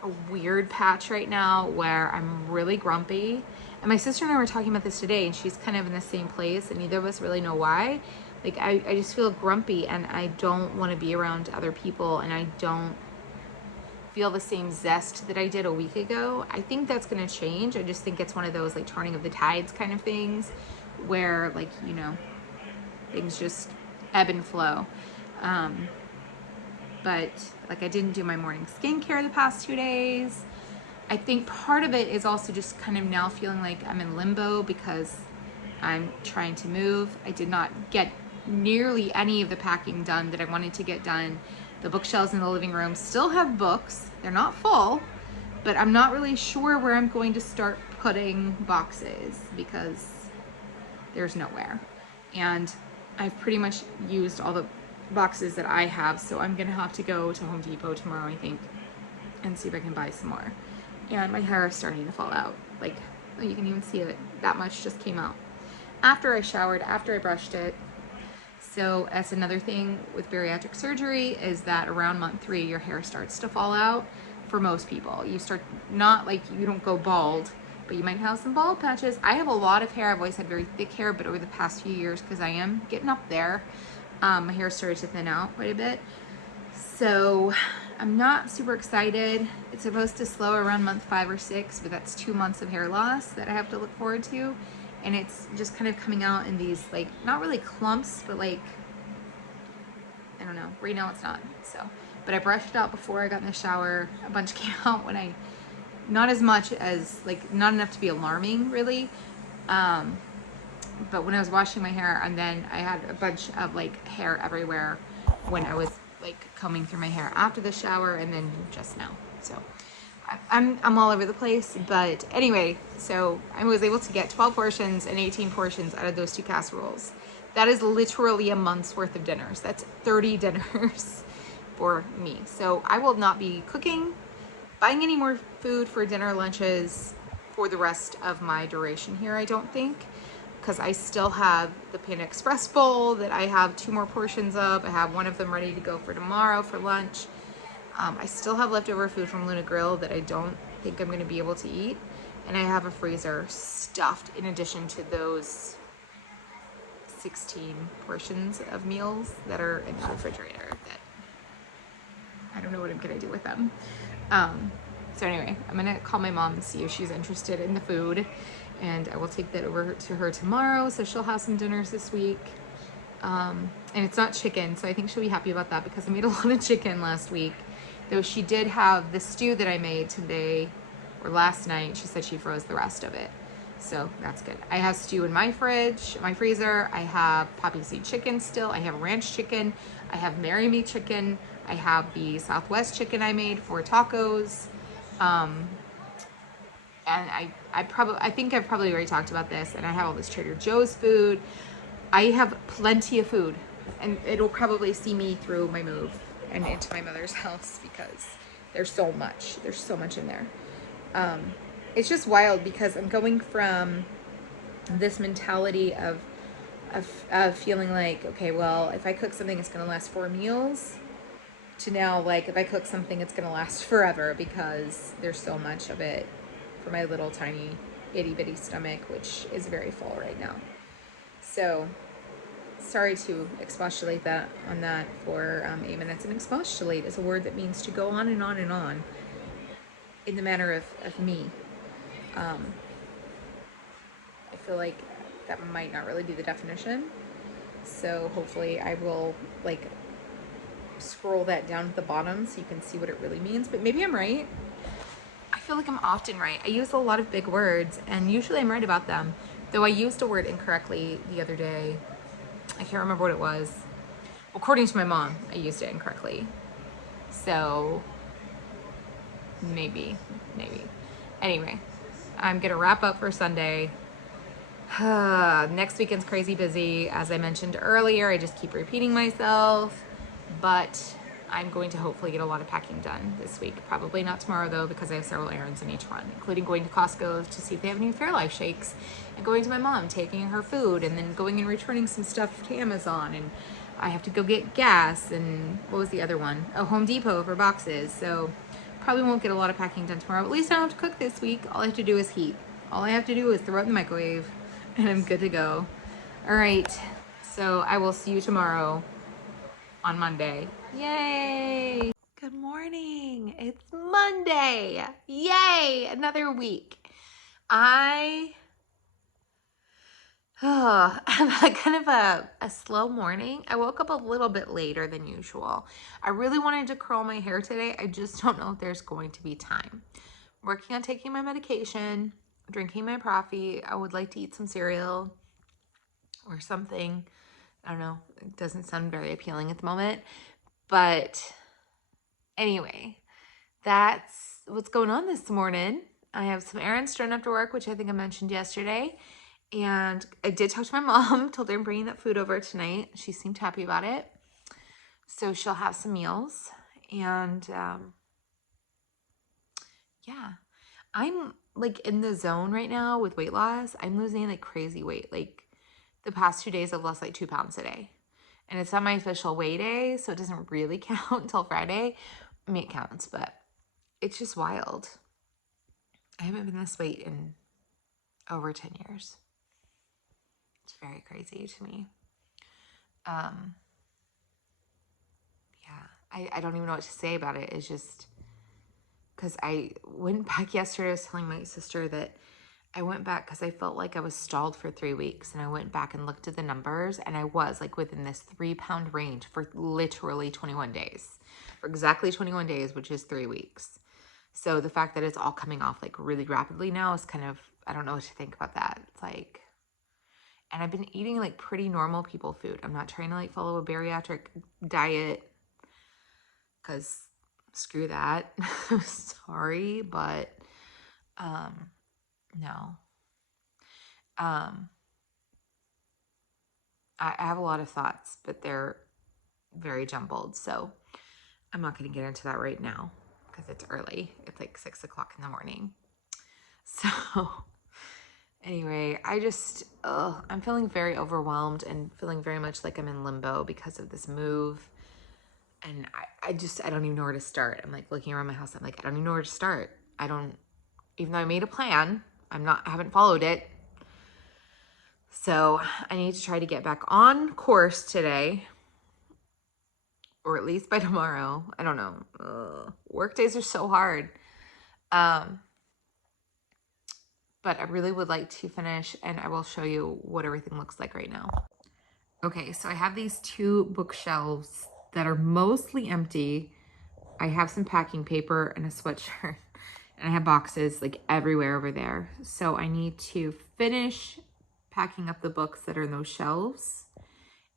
a weird patch right now where I'm really grumpy, and my sister and I were talking about this today, and she's kind of in the same place, and neither of us really know why. Like I just feel grumpy, and I don't want to be around other people, and I don't feel the same zest that I did a week ago. I think that's going to change. I just think it's one of those like turning of the tides kind of things where like, things just ebb and flow. But like I didn't do my morning skincare the past 2 days. I think part of it is also just kind of now feeling like I'm in limbo because I'm trying to move. I did not get nearly any of the packing done that I wanted to get done. The bookshelves in the living room still have books. They're not full, but I'm not really sure where I'm going to start putting boxes because there's nowhere. And I've pretty much used all the boxes that I have, so I'm gonna have to go to Home Depot tomorrow, I think, and see if I can buy some more. And my hair is starting to fall out. Like, you can even see it. That much just came out. After I showered, after I brushed it. So that's another thing with bariatric surgery is that around month 3, your hair starts to fall out for most people. You start, not like you don't go bald, but you might have some bald patches. I have a lot of hair. I've always had very thick hair, but over the past few years, because I am getting up there, my hair started to thin out quite a bit. So I'm not super excited. It's supposed to slow around month 5 or 6, but that's 2 months of hair loss that I have to look forward to. And it's just kind of coming out in these, like, not really clumps, but like, I don't know. Right now it's not. So, but I brushed it out before I got in the shower. A bunch came out when I, not as much as, like, not enough to be alarming really. But when I was washing my hair, and then I had a bunch of like hair everywhere when I was like combing through my hair after the shower, and then just now. So I'm all over the place, but anyway, so I was able to get 12 portions and 18 portions out of those 2 casseroles. That is literally a month's worth of dinners. That's 30 dinners for me. So I will not be cooking, buying any more food for dinner, lunches for the rest of my duration here, I don't think, because I still have the Panda Express bowl that I have 2 more portions of. I have one of them ready to go for tomorrow for lunch. I still have leftover food from Luna Grill that I don't think I'm going to be able to eat. And I have a freezer stuffed in addition to those 16 portions of meals that are in the refrigerator that I don't know what I'm going to do with them. So anyway, I'm going to call my mom and see if she's interested in the food. And I will take that over to her tomorrow, so she'll have some dinners this week. And it's not chicken, so I think she'll be happy about that because I made a lot of chicken last week. Though she did have the stew that I made today, or last night, she said she froze the rest of it. So that's good. I have stew in my fridge, my freezer. I have poppy seed chicken still. I have ranch chicken. I have Marry Me chicken. I have the Southwest chicken I made for tacos. And I think I've probably already talked about this, and I have all this Trader Joe's food. I have plenty of food, and it'll probably see me through my move and into my mother's house because there's so much in there. It's just wild because I'm going from this mentality of feeling like, okay, well, if I cook something, it's going to last 4 meals, to now, like, if I cook something, it's going to last forever because there's so much of it for my little tiny itty bitty stomach, which is very full right now. So sorry to expostulate that on that for A minutes. And expostulate is a word that means to go on and on and on in the manner of me. I feel like that might not really be the definition. So hopefully I will like scroll that down to the bottom so you can see what it really means. But maybe I'm right. I feel like I'm often right. I use a lot of big words and usually I'm right about them. Though I used a word incorrectly the other day. I can't remember what it was. According to my mom, I used it incorrectly. So maybe. Anyway, I'm gonna wrap up for Sunday. Next weekend's crazy busy. As I mentioned earlier, I just keep repeating myself, but I'm going to hopefully get a lot of packing done this week. Probably not tomorrow though, because I have several errands in each run, including going to Costco to see if they have any Fairlife shakes, and going to my mom, taking her food, and then going and returning some stuff to Amazon, and I have to go get gas, and what was the other one? Oh, Home Depot for boxes. So probably won't get a lot of packing done tomorrow. At least I don't have to cook this week. All I have to do is heat. All I have to do is throw it in the microwave, and I'm good to go. All right, so I will see you tomorrow on Monday. Yay! Good morning. It's Monday. Yay! Another week. I'm kind of a slow morning. I woke up a little bit later than usual. I really wanted to curl my hair today. I just don't know if there's going to be time. working on taking my medication, drinking my coffee. I would like to eat some cereal or something. I don't know. It doesn't sound very appealing at the moment. But anyway, that's what's going on this morning. I have some errands to run after work, which I think I mentioned yesterday. And I did talk to my mom, told her I'm bringing that food over tonight. She seemed happy about it. So she'll have some meals. And yeah, I'm like in the zone right now with weight loss. I'm losing like crazy weight. Like the past 2 days, I've lost like 2 pounds a day. And it's not my official weigh day, so it doesn't really count until Friday. I mean, it counts, but it's just wild. I haven't been this weight in over 10 years. It's very crazy to me. Yeah, I don't even know what to say about it. It's just because I went back yesterday. I was telling my sister that I went back because I felt like I was stalled for 3 weeks, and I went back and looked at the numbers, and I was like within this 3-pound range for literally 21 days, for exactly 21 days, which is 3 weeks. So the fact that it's all coming off like really rapidly now is kind of, I don't know what to think about that. It's like, and I've been eating like pretty normal people food. I'm not trying to like follow a bariatric diet because screw that. Sorry, but no. I have a lot of thoughts, but they're very jumbled. So I'm not going to get into that right now because it's early. It's like 6 o'clock in the morning. So anyway, I'm feeling very overwhelmed and feeling very much like I'm in limbo because of this move. And I don't even know where to start. I'm like looking around my house. I'm like, I don't even know where to start. Even though I made a plan, I haven't followed it. So I need to try to get back on course today, or at least by tomorrow. I don't know. Work days are so hard. But I really would like to finish, and I will show you what everything looks like right now. Okay, so I have these 2 bookshelves that are mostly empty. I have some packing paper and a sweatshirt, and I have boxes like everywhere over there. So I need to finish packing up the books that are in those shelves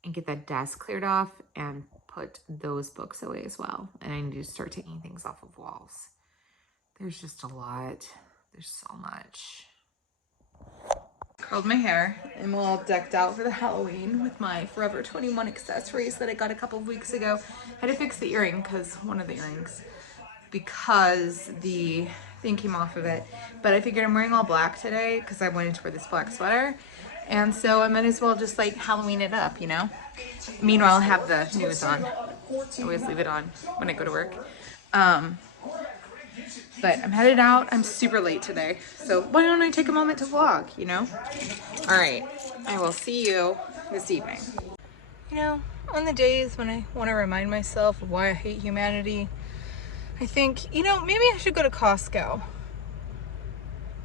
and get that desk cleared off and put those books away as well. And I need to start taking things off of walls. There's just a lot. There's so much. Curled my hair. I'm all decked out for the Halloween with my Forever 21 accessories that I got a couple of weeks ago. I had to fix the earring because the thing came off of it. But I figured I'm wearing all black today because I wanted to wear this black sweater. And so I might as well just like Halloween it up, you know? Meanwhile, I have the news on. I always leave it on when I go to work. But I'm headed out. I'm super late today. So why don't I take a moment to vlog, you know? All right. I will see you this evening. You know, on the days when I want to remind myself of why I hate humanity, I think, you know, maybe I should go to Costco.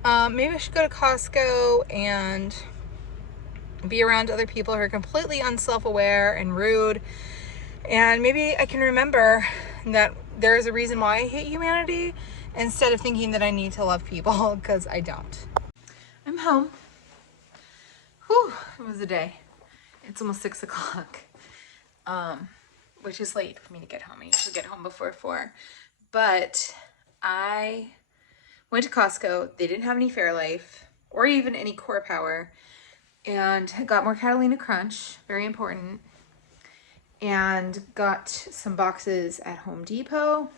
Maybe I should go to Costco and be around other people who are completely unself-aware and rude. And maybe I can remember that there is a reason why I hate humanity instead of thinking that I need to love people, because I don't. I'm home. Whew, it was a day. It's almost 6 o'clock, which is late for me to get home. I usually get home before 4. But I went to Costco. They didn't have any Fairlife or even any Core Power. And got more Catalina Crunch, very important. And got some boxes at Home Depot.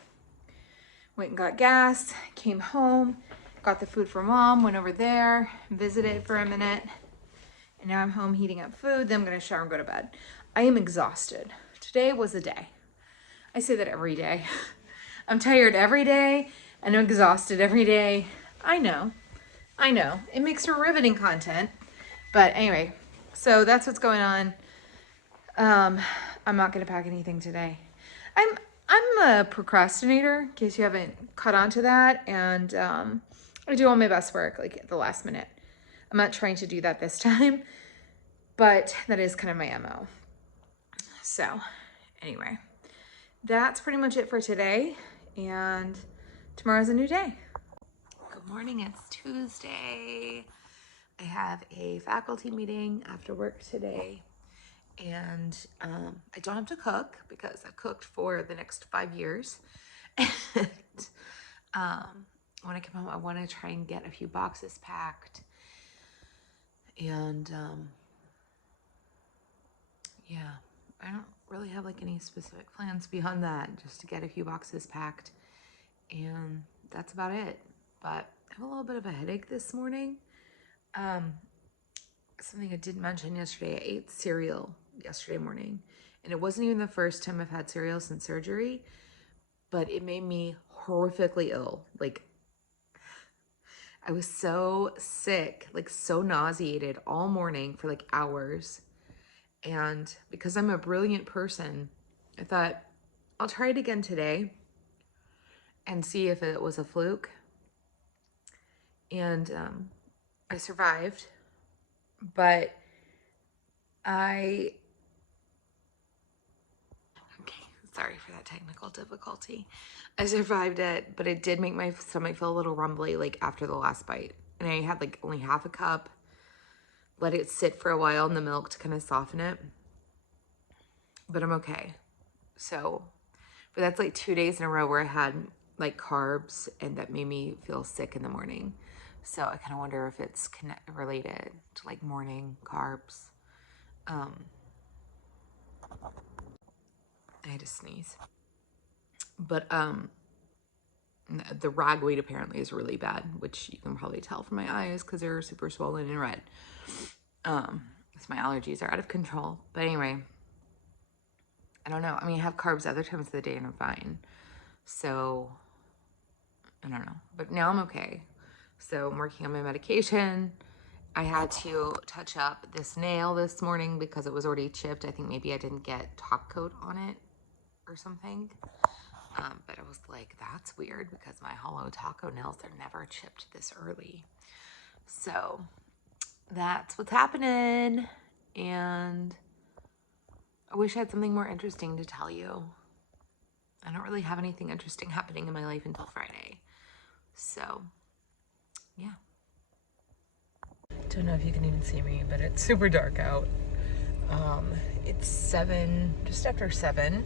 Went and got gas, came home, got the food for Mom, went over there, visited for a minute. And now I'm home heating up food. Then I'm going to shower and go to bed. I am exhausted. Today was a day. I say that every day. I'm tired every day and I'm exhausted every day. I know. It makes for riveting content. But anyway, so that's what's going on. I'm not going to pack anything today. I'm a procrastinator, in case you haven't caught on to that. And I do all my best work like at the last minute. I'm not trying to do that this time, but that is kind of my MO. So anyway, that's pretty much it for today. And tomorrow's a new day. Morning, it's Tuesday. I have a faculty meeting after work today, and I don't have to cook because I've cooked for the next 5 years. And when I come home, I want to try and get a few boxes packed. And yeah, I don't really have like any specific plans beyond that, just to get a few boxes packed. And that's about it. But I have a little bit of a headache this morning. Something I didn't mention yesterday, I ate cereal yesterday morning. And it wasn't even the first time I've had cereal since surgery, but it made me horrifically ill. Like, I was so sick, like so nauseated all morning for like hours. And because I'm a brilliant person, I thought, I'll try it again today and see if it was a fluke. And I survived, but okay, sorry for that technical difficulty. I survived it, but it did make my stomach feel a little rumbly like after the last bite. And I had like only half a cup, let it sit for a while in the milk to kind of soften it. But I'm okay. So, but that's like 2 days in a row where I had like carbs and that made me feel sick in the morning. So I kind of wonder if it's related to like morning carbs. I had to sneeze. But the ragweed apparently is really bad, which you can probably tell from my eyes because they're super swollen and red. So my allergies are out of control. But anyway, I don't know. I mean, I have carbs other times of the day and I'm fine. So I don't know. But now I'm okay. So I'm working on my medication. I had to touch up this nail this morning because it was already chipped. I think maybe I didn't get top coat on it or something. But I was like, that's weird because my hollow taco nails are never chipped this early. So that's what's happening. And I wish I had something more interesting to tell you. I don't really have anything interesting happening in my life until Friday. So, yeah. Don't know if you can even see me, but it's super dark out. It's 7, just after 7.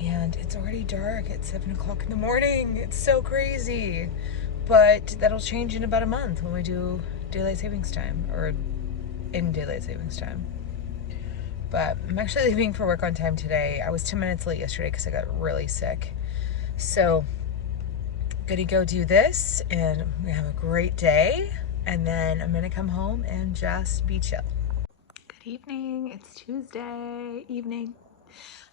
And it's already dark at 7 o'clock in the morning. It's so crazy. But that'll change in about a month when we do daylight savings time, or in daylight savings time. But I'm actually leaving for work on time today. I was 10 minutes late yesterday because I got really sick. So, gonna go do this and I'm gonna have a great day. And then I'm gonna come home and just be chill. Good evening. It's Tuesday evening.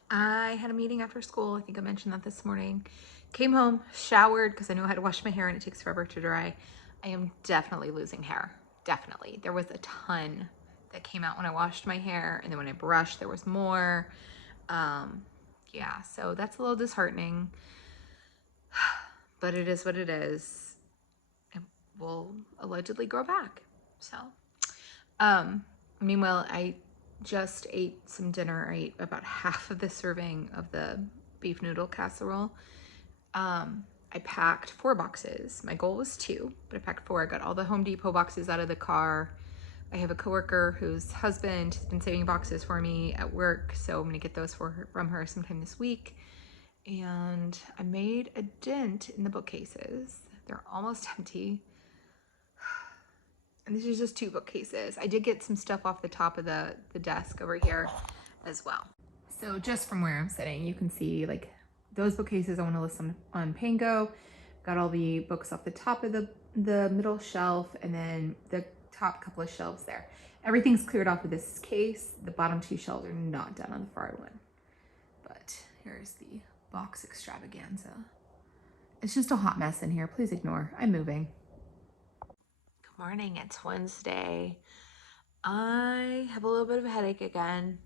I had a meeting after school. I think I mentioned that this morning. Came home, showered because I knew I had to wash my hair and it takes forever to dry. I am definitely losing hair. Definitely. There was a ton that came out when I washed my hair, and then when I brushed, there was more. Yeah, so that's a little disheartening, but it is what it is. It will allegedly grow back. So, meanwhile, I just ate some dinner. I ate about half of the serving of the beef noodle casserole. I packed 4 boxes. My goal was 2, but I packed 4. I got all the Home Depot boxes out of the car. I have a coworker whose husband has been saving boxes for me at work, so I'm gonna get those from her sometime this week. And I made a dent in the bookcases. They're almost empty. And these are just 2 bookcases. I did get some stuff off the top of the desk over here as well. So just from where I'm sitting, you can see like those bookcases I want to list on Pango. Got all the books off the top of the middle shelf, and then the top couple of shelves there. Everything's cleared off of this case. The bottom 2 shelves are not done on the far one. But here's the box extravaganza. It's just a hot mess in here. Please ignore. I'm moving. Good morning. It's Wednesday. I have a little bit of a headache again.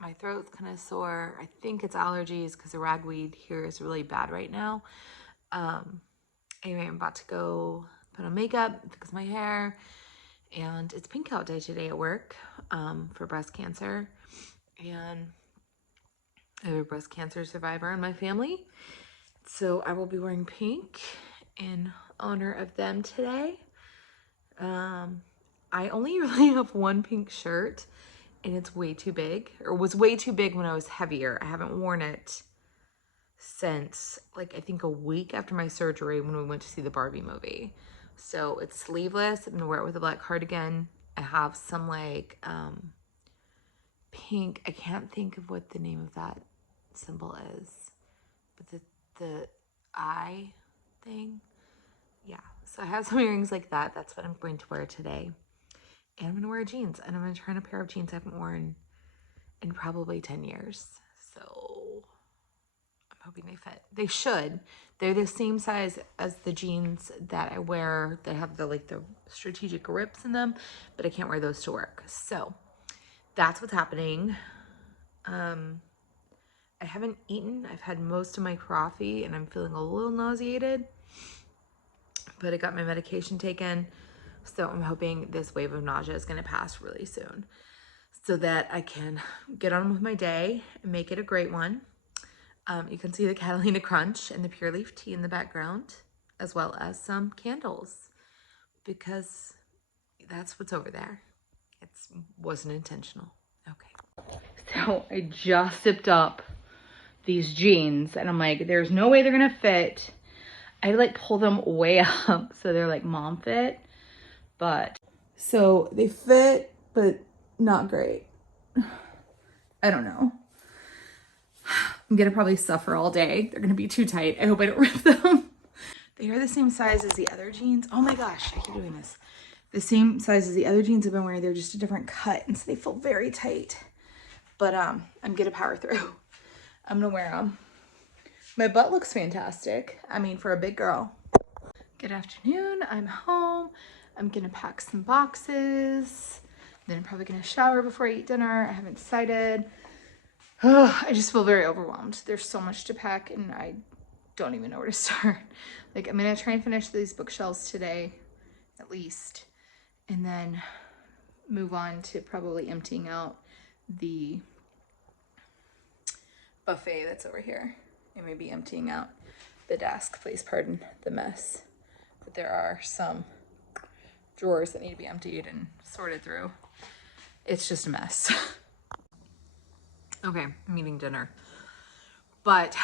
My throat's kind of sore. I think it's allergies because the ragweed here is really bad right now. Anyway, I'm about to go put on makeup, fix my hair, and it's pink out day today at work for breast cancer. And I have a breast cancer survivor in my family. So I will be wearing pink in honor of them today. I only really have one pink shirt, and it's way too big, or was way too big when I was heavier. I haven't worn it since, like, I think a week after my surgery when we went to see the Barbie movie. So it's sleeveless. I'm gonna wear it with a black cardigan. I have some like pink, I can't think of what the name of that symbol is, but the eye thing. Yeah, so I have some earrings like that. That's what I'm going to wear today. And I'm gonna wear jeans, and I'm gonna try on a pair of jeans I haven't worn in probably 10 years. So I'm hoping they fit. They should. They're the same size as the jeans that I wear that have the like the strategic rips in them, but I can't wear those to work. So that's what's happening. I haven't eaten. I've had most of my coffee and I'm feeling a little nauseated, but I got my medication taken. So I'm hoping this wave of nausea is going to pass really soon so that I can get on with my day and make it a great one. You can see the Catalina Crunch and the Pure Leaf tea in the background, as well as some candles, because that's what's over there. It wasn't intentional. Okay. So I just zipped up these jeans and I'm like, there's no way they're gonna fit. I like pull them way up so they're like mom fit, but so they fit, but not great. I don't know. I'm gonna probably suffer all day. They're gonna be too tight. I hope I don't rip them. They are the same size as the other jeans. Oh my gosh, I keep doing this. The same size as the other jeans I've been wearing. They're just a different cut, and so they feel very tight. But I'm gonna power through. I'm gonna wear them. My butt looks fantastic. I mean, for a big girl. Good afternoon, I'm home. I'm gonna pack some boxes. Then I'm probably gonna shower before I eat dinner. I haven't decided. I just feel very overwhelmed. There's so much to pack and I don't even know where to start. Like, I'm gonna try and finish these bookshelves today, at least, and then move on to probably emptying out the buffet that's over here, and maybe emptying out the desk. Please pardon the mess, but there are some drawers that need to be emptied and sorted through. It's just a mess. Okay, I'm eating dinner. But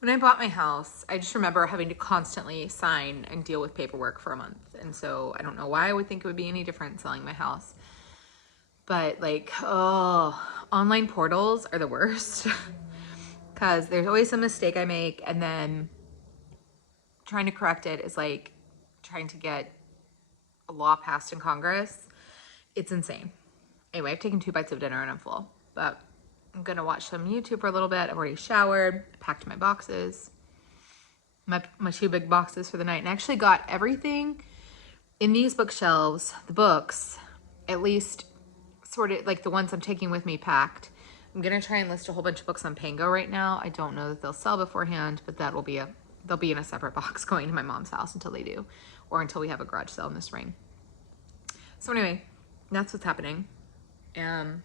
when I bought my house, I just remember having to constantly sign and deal with paperwork for a month. And so I don't know why I would think it would be any different selling my house. But like, oh, online portals are the worst. Because there's always some mistake I make, and then trying to correct it is like trying to get a law passed in Congress. It's insane. Anyway, I've taken 2 bites of dinner and I'm full, but I'm gonna watch some YouTube for a little bit. I've already showered, packed my boxes, my 2 big boxes for the night, and I actually got everything in these bookshelves, the books, at least sorted, like the ones I'm taking with me, packed. I'm gonna try and list a whole bunch of books on Pango right now. I don't know that they'll sell beforehand, but they'll be in a separate box going to my mom's house until they do, or until we have a garage sale in the spring. So anyway, that's what's happening. It's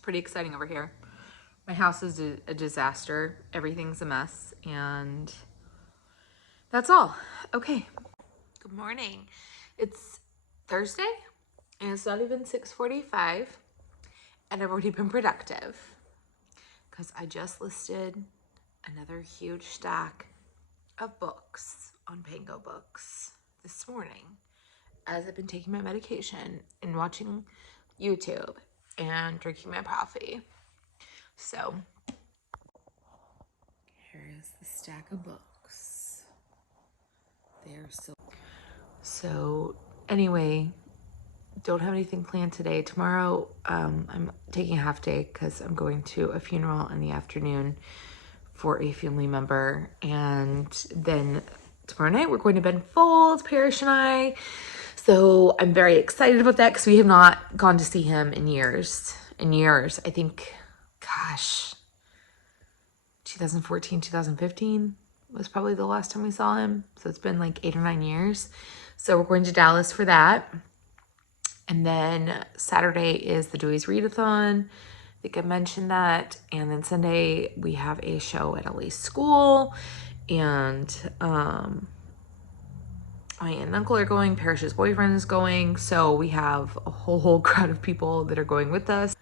pretty exciting over here. My house is a disaster. Everything's a mess, and that's all. Okay. Good morning. It's Thursday, and it's not even 6:45, and I've already been productive because I just listed another huge stack of books on Pango Books this morning as I've been taking my medication and watching YouTube and drinking my coffee. So here is the stack of books. They're so anyway, don't have anything planned today. Tomorrow, I'm taking a half day because I'm going to a funeral in the afternoon for a family member. And then tomorrow night, we're going to Ben Folds, Parrish and I. So I'm very excited about that because we have not gone to see him in years. I think, gosh, 2014, 2015 was probably the last time we saw him. So it's been like 8 or 9 years. So we're going to Dallas for that. And then Saturday is the Dewey's Readathon. I think I mentioned that. And then Sunday we have a show at Ellie's school. and my aunt and uncle are going, Parrish's boyfriend is going, so we have a whole crowd of people that are going with us.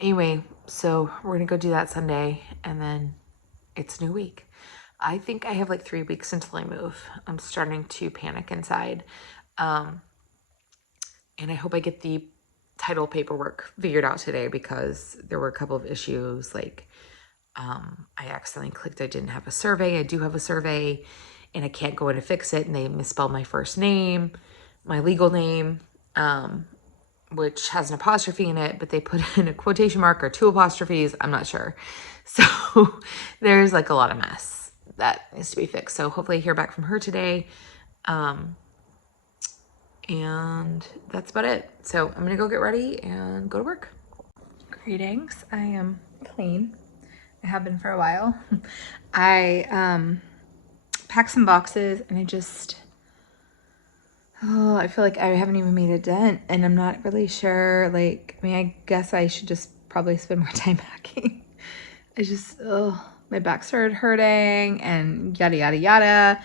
Anyway, so we're gonna go do that Sunday, and then it's a new week. I think I have like 3 weeks until I move. I'm starting to panic inside. And I hope I get the title paperwork figured out today, because there were a couple of issues. Like, I accidentally clicked, I didn't have a survey. I do have a survey, and I can't go in to fix it. And they misspelled my first name, my legal name, which has an apostrophe in it, but they put in a quotation mark or 2 apostrophes. I'm not sure. So there's like a lot of mess that needs to be fixed. So hopefully I hear back from her today. And that's about it. So I'm gonna go get ready and go to work. Greetings. I am clean. I have been for a while. I packed some boxes, and I feel like I haven't even made a dent, and I'm not really sure. Like, I mean, I guess I should just probably spend more time packing. My back started hurting and yada, yada, yada.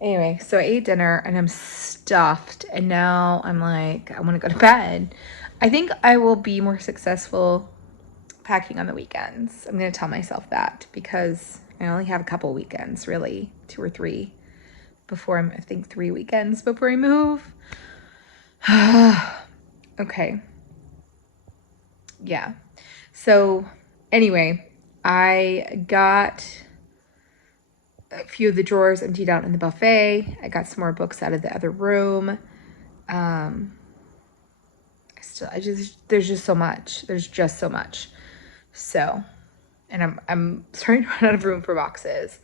Anyway, so I ate dinner and I'm stuffed, and now I'm like, I want to go to bed. I think I will be more successful packing on the weekends. I'm going to tell myself that, because I only have a couple weekends, really, 2 or 3 before I think 3 weekends before I move. Okay. Yeah. So anyway, I got a few of the drawers emptied out in the buffet. I got some more books out of the other room. There's just so much. So, and I'm starting to run out of room for boxes,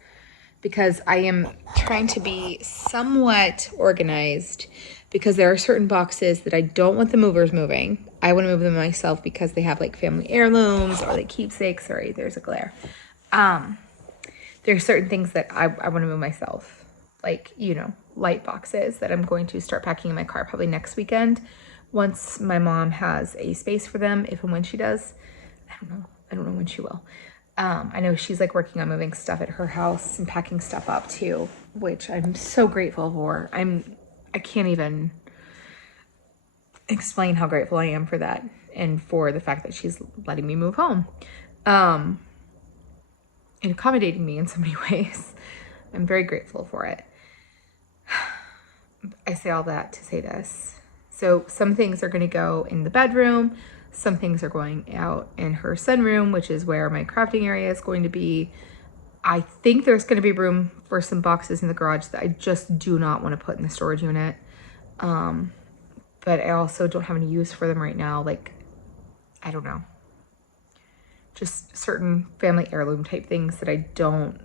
because I am trying to be somewhat organized, because there are certain boxes that I don't want the movers moving. I want to move them myself, because they have like family heirlooms or like keepsakes. Sorry, there's a glare. There are certain things that I want to move myself, like, light boxes that I'm going to start packing in my car probably next weekend, once my mom has a space for them, if and when she does. I don't know when she will. I know she's like working on moving stuff at her house and packing stuff up too, which I'm so grateful for. I can't even explain how grateful I am for that, and for the fact that she's letting me move home. And accommodating me in so many ways. I'm very grateful for it. I say all that to say this. So some things are going to go in the bedroom. Some things are going out in her sunroom, which is where my crafting area is going to be. I think there's going to be room for some boxes in the garage that I just do not want to put in the storage unit. But I also don't have any use for them right now. Like, I don't know. Just certain family heirloom type things that I don't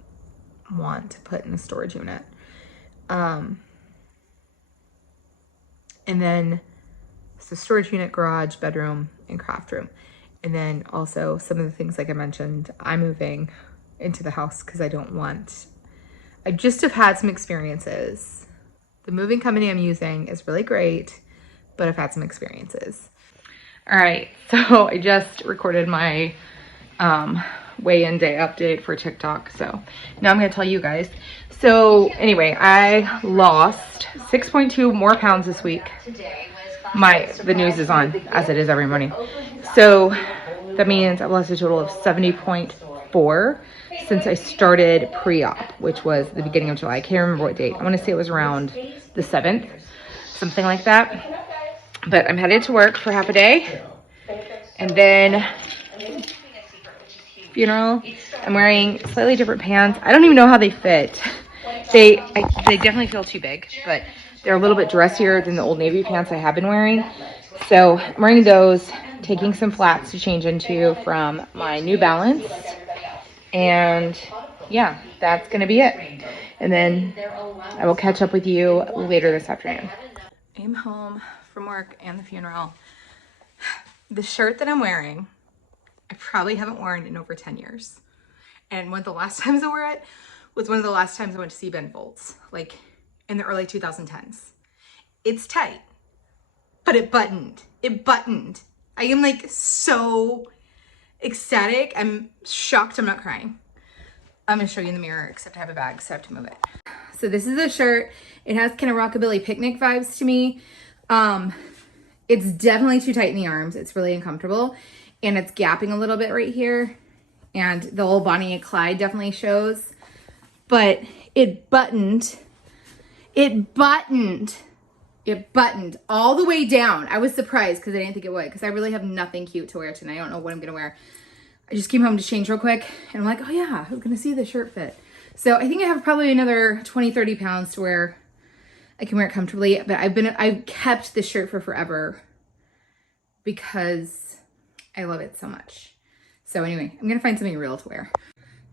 want to put in a storage unit. And then, so storage unit, garage, bedroom, and craft room. And then also some of the things, like I mentioned, I'm moving into the house because I just have had some experiences. The moving company I'm using is really great, but I've had some experiences. All right, so I just recorded my weigh-in day update for TikTok. So now I'm going to tell you guys. So anyway, I lost 6.2 more pounds this week. The news is on, as it is every morning. So that means I've lost a total of 70.4 since I started pre-op, which was the beginning of July. I can't remember what date. I want to say it was around the 7th, something like that. But I'm headed to work for half a day. And then funeral. I'm wearing slightly different pants. I don't even know how they fit. They definitely feel too big, but they're a little bit dressier than the Old Navy pants I have been wearing. So I'm wearing those, taking some flats to change into from my New Balance. And yeah, that's going to be it. And then I will catch up with you later this afternoon. I'm home from work and the funeral. The shirt that I'm wearing, I probably haven't worn in over 10 years. And one of the last times I wore it was one of the last times I went to see Ben Folds, like in the early 2010s. It's tight, but it buttoned. I am like so ecstatic. I'm shocked I'm not crying. I'm gonna show you in the mirror, except I have a bag, so I have to move it. So this is a shirt. It has kind of rockabilly picnic vibes to me. It's definitely too tight in the arms. It's really uncomfortable. And it's gapping a little bit right here. And the old Bonnie and Clyde definitely shows. But it buttoned all the way down. I was surprised because I didn't think it would, because I really have nothing cute to wear tonight. I don't know what I'm gonna wear. I just came home to change real quick and I'm like, oh yeah, who's gonna see the shirt fit? So I think I have probably another 20, 30 pounds to where I can wear it comfortably, but I've kept this shirt for forever because I love it so much. So anyway, I'm gonna find something real to wear.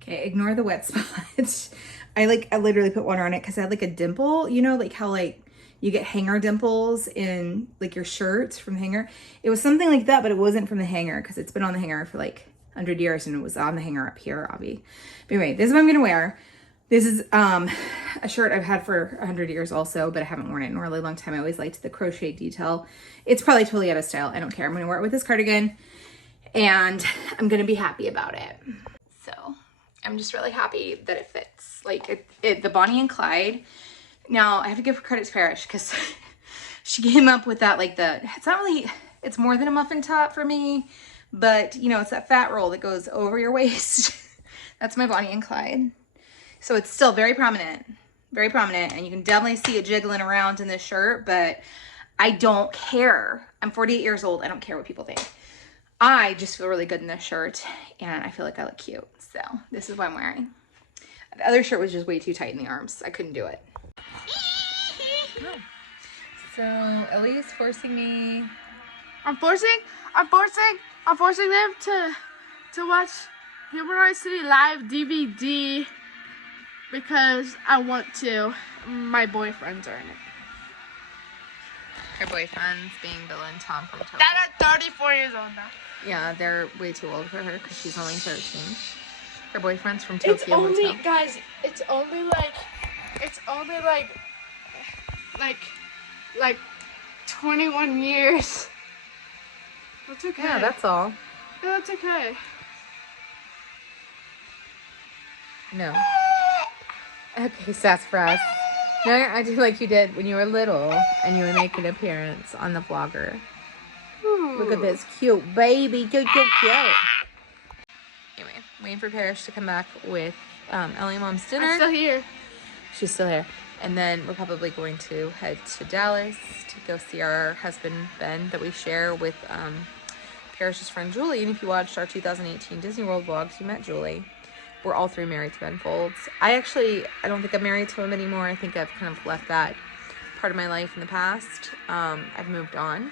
Okay, ignore the wet spot. I literally put water on it because I had like a dimple, you know, like how like you get hanger dimples in like your shirts from the hanger. It was something like that, but it wasn't from the hanger because it's been on the hanger for like 100 years and it was on the hanger up here, Abby. But anyway, this is what I'm gonna wear. This is a shirt I've had for 100 years also, but I haven't worn it in a really long time. I always liked the crochet detail. It's probably totally out of style. I don't care. I'm gonna wear it with this cardigan and I'm gonna be happy about it. So I'm just really happy that it fits. Like the Bonnie and Clyde. Now I have to give credit to Parrish because she came up with that, like it's more than a muffin top for me, but you know, it's that fat roll that goes over your waist. That's my Bonnie and Clyde. So it's still very prominent, and you can definitely see it jiggling around in this shirt, but I don't care. I'm 48 years old. I don't care what people think. I just feel really good in this shirt and I feel like I look cute. So this is what I'm wearing. The other shirt was just way too tight in the arms. I couldn't do it. So Ellie is forcing me. I'm forcing them to watch Humanoid City Live DVD because I want to. My boyfriends are in it. Her boyfriends being Bill and Tom from Tokyo. Dad, I'm 34 years old now. Yeah, they're way too old for her because she's only 13. Her boyfriend's from Tokyo. It's only, Hotel. guys, it's only like 21 years. That's okay. Yeah, that's all. Yeah, that's okay. No. Okay, sassafras. No, I do like you did when you were little and you would make an appearance on the vlogger. Ooh. Look at this cute baby. Cute. Anyway, waiting for Parrish to come back with Ellie and Mom's dinner. I'm still here. She's still here. And then we're probably going to head to Dallas to go see our husband, Ben, that we share with Parrish's friend, Julie. And if you watched our 2018 Disney World vlogs, you met Julie. We're all three married to Ben Folds. I don't think I'm married to him anymore. I think I've kind of left that part of my life in the past. I've moved on.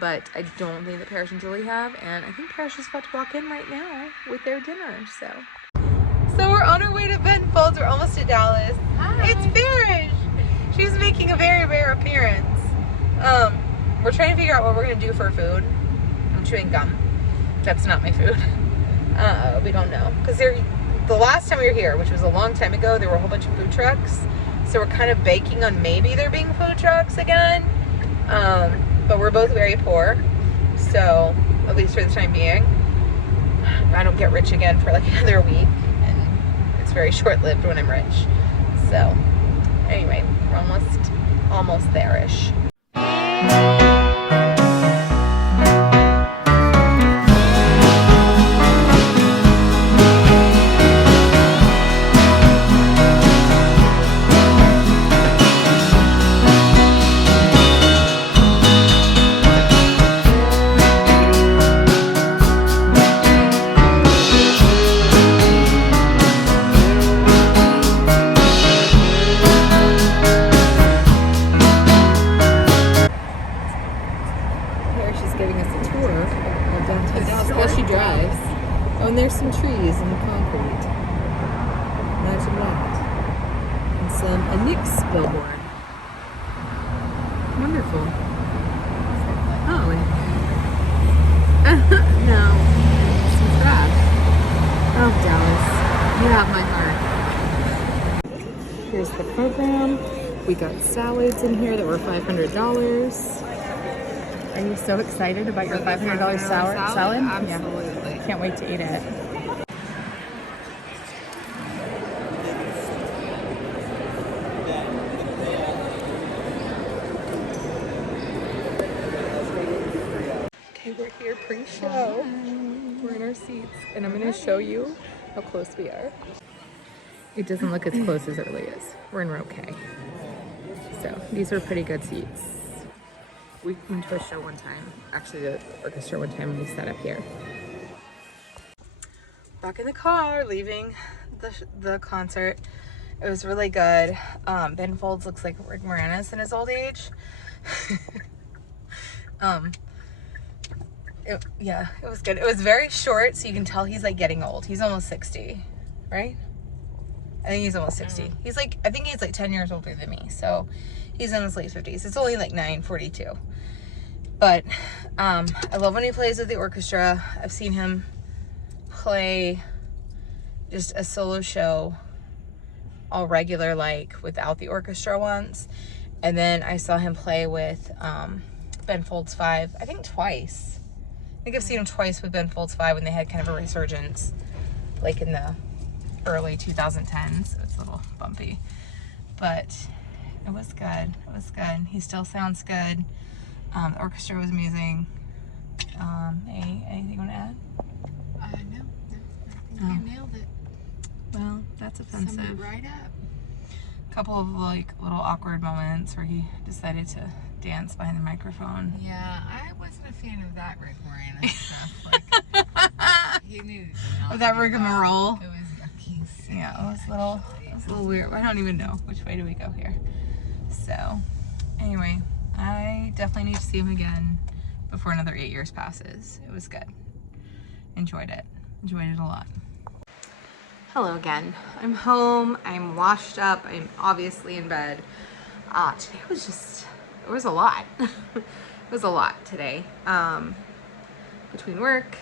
But I don't think that Parrish and Julie have. And I think Parrish is about to walk in right now with their dinner, so we're on our way to Ben Folds. We're almost to Dallas. Hi. It's Parrish. She's making a very rare appearance. We're trying to figure out what we're gonna do for food. I'm chewing gum. That's not my food. We don't know. Because the last time we were here, which was a long time ago, there were a whole bunch of food trucks. So we're kind of banking on maybe there being food trucks again. But we're both very poor. So, at least for the time being. I don't get rich again for like another week. It's very short-lived when I'm rich. So anyway, we're almost there-ish. There's some trees and concrete. Imagine that. And a Nick's billboard. Wonderful. Oh. No. Some trash. Oh, Dallas. You have my heart. Here's the program. We got salads in here that were $500. Are you so excited about your $500 salad? Absolutely. Yeah. Can't wait to eat it. Okay, we're here pre-show. We're in our seats, and I'm gonna show you how close we are. It doesn't look as close as it really is. We're in row K. So these are pretty good seats. We went to a show one time, actually the orchestra one time, and we sat up here. Back in the car, leaving the concert. It was really good. Ben Folds looks like Rick Moranis in his old age. Yeah, it was good. It was very short, so you can tell he's like getting old. He's almost 60, right? I think he's almost 60. He's like, I think he's like 10 years older than me, so he's in his late 50s. It's only like 9:42. But I love when he plays with the orchestra. I've seen him play just a solo show all regular, like without the orchestra once. And then I saw him play with Ben Folds 5, I think twice. I think I've seen him twice with Ben Folds 5 when they had kind of a resurgence, like in the early 2010s. So it's a little bumpy, but it was good. It was good. He still sounds good. The orchestra was amazing. Anything you want to add? No, I think you nailed it. Well, that's offensive. Summed it right up. A couple of like little awkward moments where he decided to dance behind the microphone. Yeah, I wasn't a fan of that Rick Moranis stuff. Like, he needed to not Of that do rigmarole. It was yucky. Yeah, it was a little weird. I don't even know which way do we go here. So, anyway, I definitely need to see him again before another 8 years passes. It was good. Enjoyed it. Enjoyed it a lot. Hello again. I'm home. I'm washed up. I'm obviously in bed. Today was just, it was a lot. It was a lot today. Between work,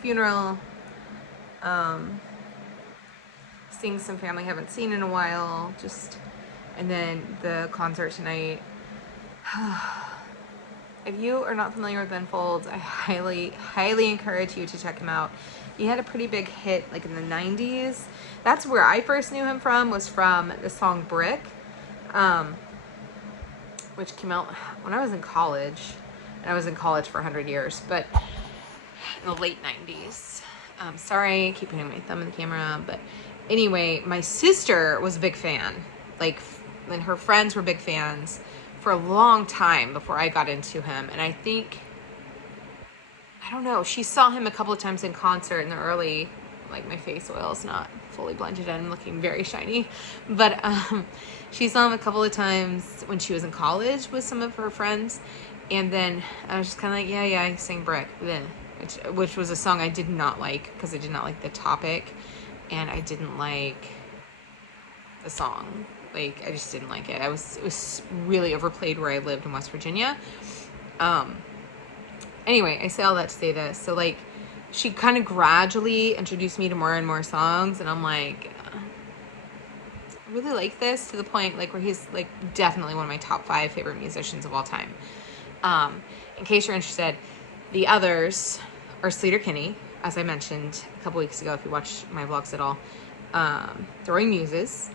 funeral, seeing some family I haven't seen in a while, and then the concert tonight. If you are not familiar with Ben Folds, I highly encourage you to check him out. He had a pretty big hit like in the 90s. That's where I first knew him from, was from the song Brick, which came out when I was in college. And I was in college for 100 years, but in the late 90s. Sorry, I keep putting my thumb in the camera, but anyway, my sister was a big fan. Like, and her friends were big fans for a long time before I got into him. And I think, I don't know, she saw him a couple of times in concert in the early, like my face oil is not fully blended in, looking very shiny. But she saw him a couple of times when she was in college with some of her friends. And then I was just kind of like, yeah, I sang Brick. Which was a song I did not like because I did not like the topic. And I didn't like the song. Like, I just didn't like it. It was really overplayed where I lived in West Virginia. Anyway, I say all that to say this. So, like, she kind of gradually introduced me to more and more songs, and I'm like, I really like this, to the point, like, where he's, like, definitely one of my top 5 favorite musicians of all time. In case you're interested, the others are Sleater Kinney, as I mentioned a couple weeks ago, if you watch my vlogs at all. Throwing Muses,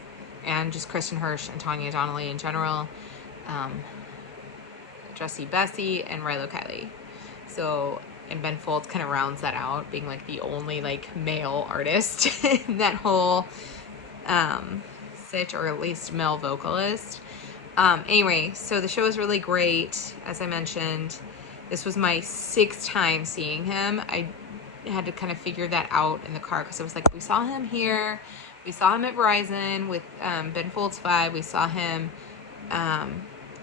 and just Kristen Hirsch and Tanya Donnelly in general, Jessie Bessie, and Rilo Kiley. So, and Ben Folds kind of rounds that out, being like the only like male artist in that whole sitch, or at least male vocalist. Anyway, so the show was really great. As I mentioned, this was my 6th time seeing him. I had to kind of figure that out in the car, because I was like, we saw him here. We saw him at Verizon with Ben Folds 5. We saw him,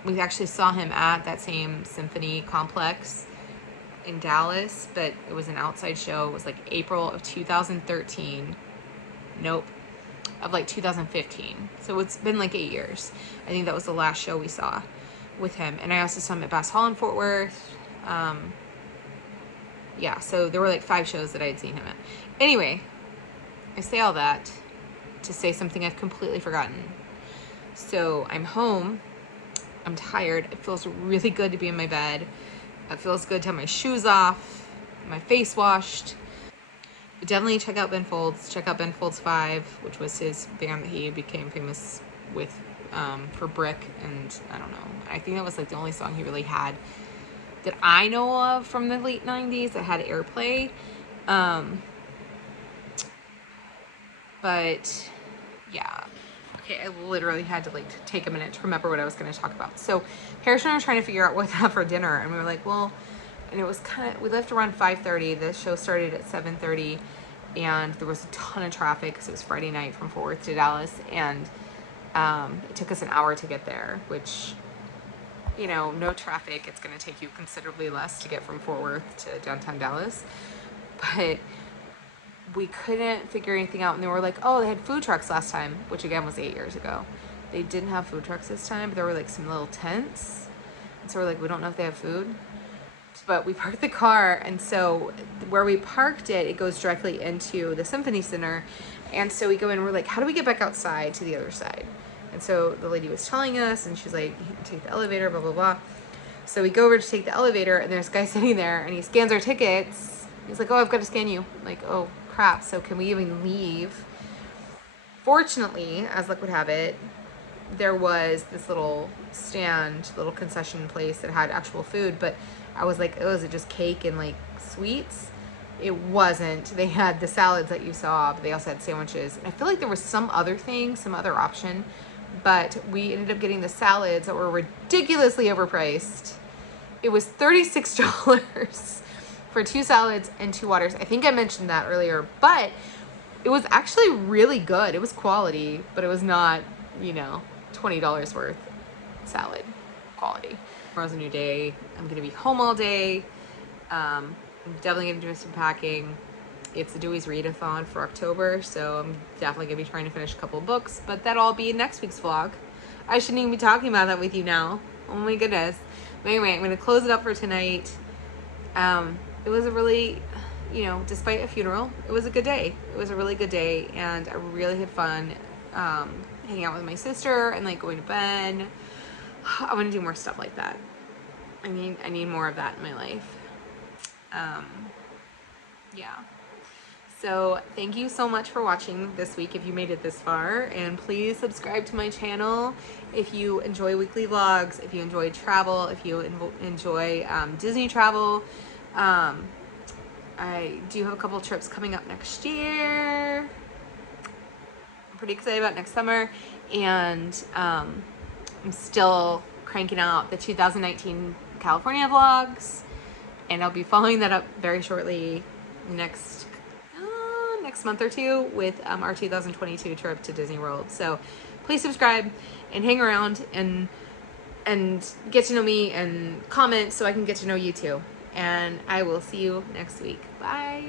we actually saw him at that same symphony complex in Dallas, but it was an outside show. It was like April of 2013. Nope. Of like 2015. So it's been like 8 years. I think that was the last show we saw with him. And I also saw him at Bass Hall in Fort Worth. Yeah, so there were like 5 shows that I had seen him at. Anyway, I say all that to say something I've completely forgotten. So I'm home. I'm tired. It feels really good to be in my bed. It feels good to have my shoes off, my face washed. But definitely check out Ben Folds. Check out Ben Folds 5, which was his band that he became famous with for Brick. And I don't know. I think that was like the only song he really had that I know of from the late 90s that had airplay. But yeah. Okay, I literally had to like take a minute to remember what I was going to talk about. So Parrish and I were trying to figure out what to have for dinner, and we were like, well, and it was kind of, we left around 5:30. The show started at 7:30, and there was a ton of traffic because it was Friday night from Fort Worth to Dallas, and it took us an hour to get there, which, you know, no traffic, it's going to take you considerably less to get from Fort Worth to downtown Dallas. But we couldn't figure anything out, and they were like, oh, they had food trucks last time, which again was 8 years ago. They didn't have food trucks this time, but there were like some little tents, and so we're like, we don't know if they have food. But we parked the car, and so where we parked it, it goes directly into the Symphony Center, and so we go in and we're like, how do we get back outside to the other side? And so the lady was telling us, and she's like, you can take the elevator, blah blah blah. So we go over to take the elevator, and there's a guy sitting there, and he scans our tickets. He's like, oh, I've got to scan you. I'm like, oh crap, so can we even leave? Fortunately, as luck would have it, there was this little stand, little concession place that had actual food, but I was like, oh, is it just cake and like sweets? It wasn't. They had the salads that you saw, but they also had sandwiches. And I feel like there was some other thing, some other option, but we ended up getting the salads that were ridiculously overpriced. It was $36 for 2 salads and 2 waters. I think I mentioned that earlier, but it was actually really good. It was quality, but it was not, you know, $20 worth salad quality. Tomorrow's a new day. I'm gonna be home all day. I'm definitely gonna do some packing. It's the Dewey's Readathon for October, so I'm definitely gonna be trying to finish a couple of books, but that'll all be in next week's vlog. I shouldn't even be talking about that with you now. Oh my goodness. But anyway, I'm gonna close it up for tonight. It was a really, you know, despite a funeral, it was a good day. It was a really good day, and I really had fun hanging out with my sister and like going to bed. I want to do more stuff like that. I need more of that in my life. Yeah. So thank you so much for watching this week if you made it this far, and please subscribe to my channel if you enjoy weekly vlogs, if you enjoy travel, if you enjoy Disney travel. I do have a couple trips coming up next year. I'm pretty excited about next summer, and I'm still cranking out the 2019 California vlogs, and I'll be following that up very shortly next month or two with our 2022 trip to Disney World. So please subscribe and hang around and get to know me and comment so I can get to know you too. And I will see you next week. Bye.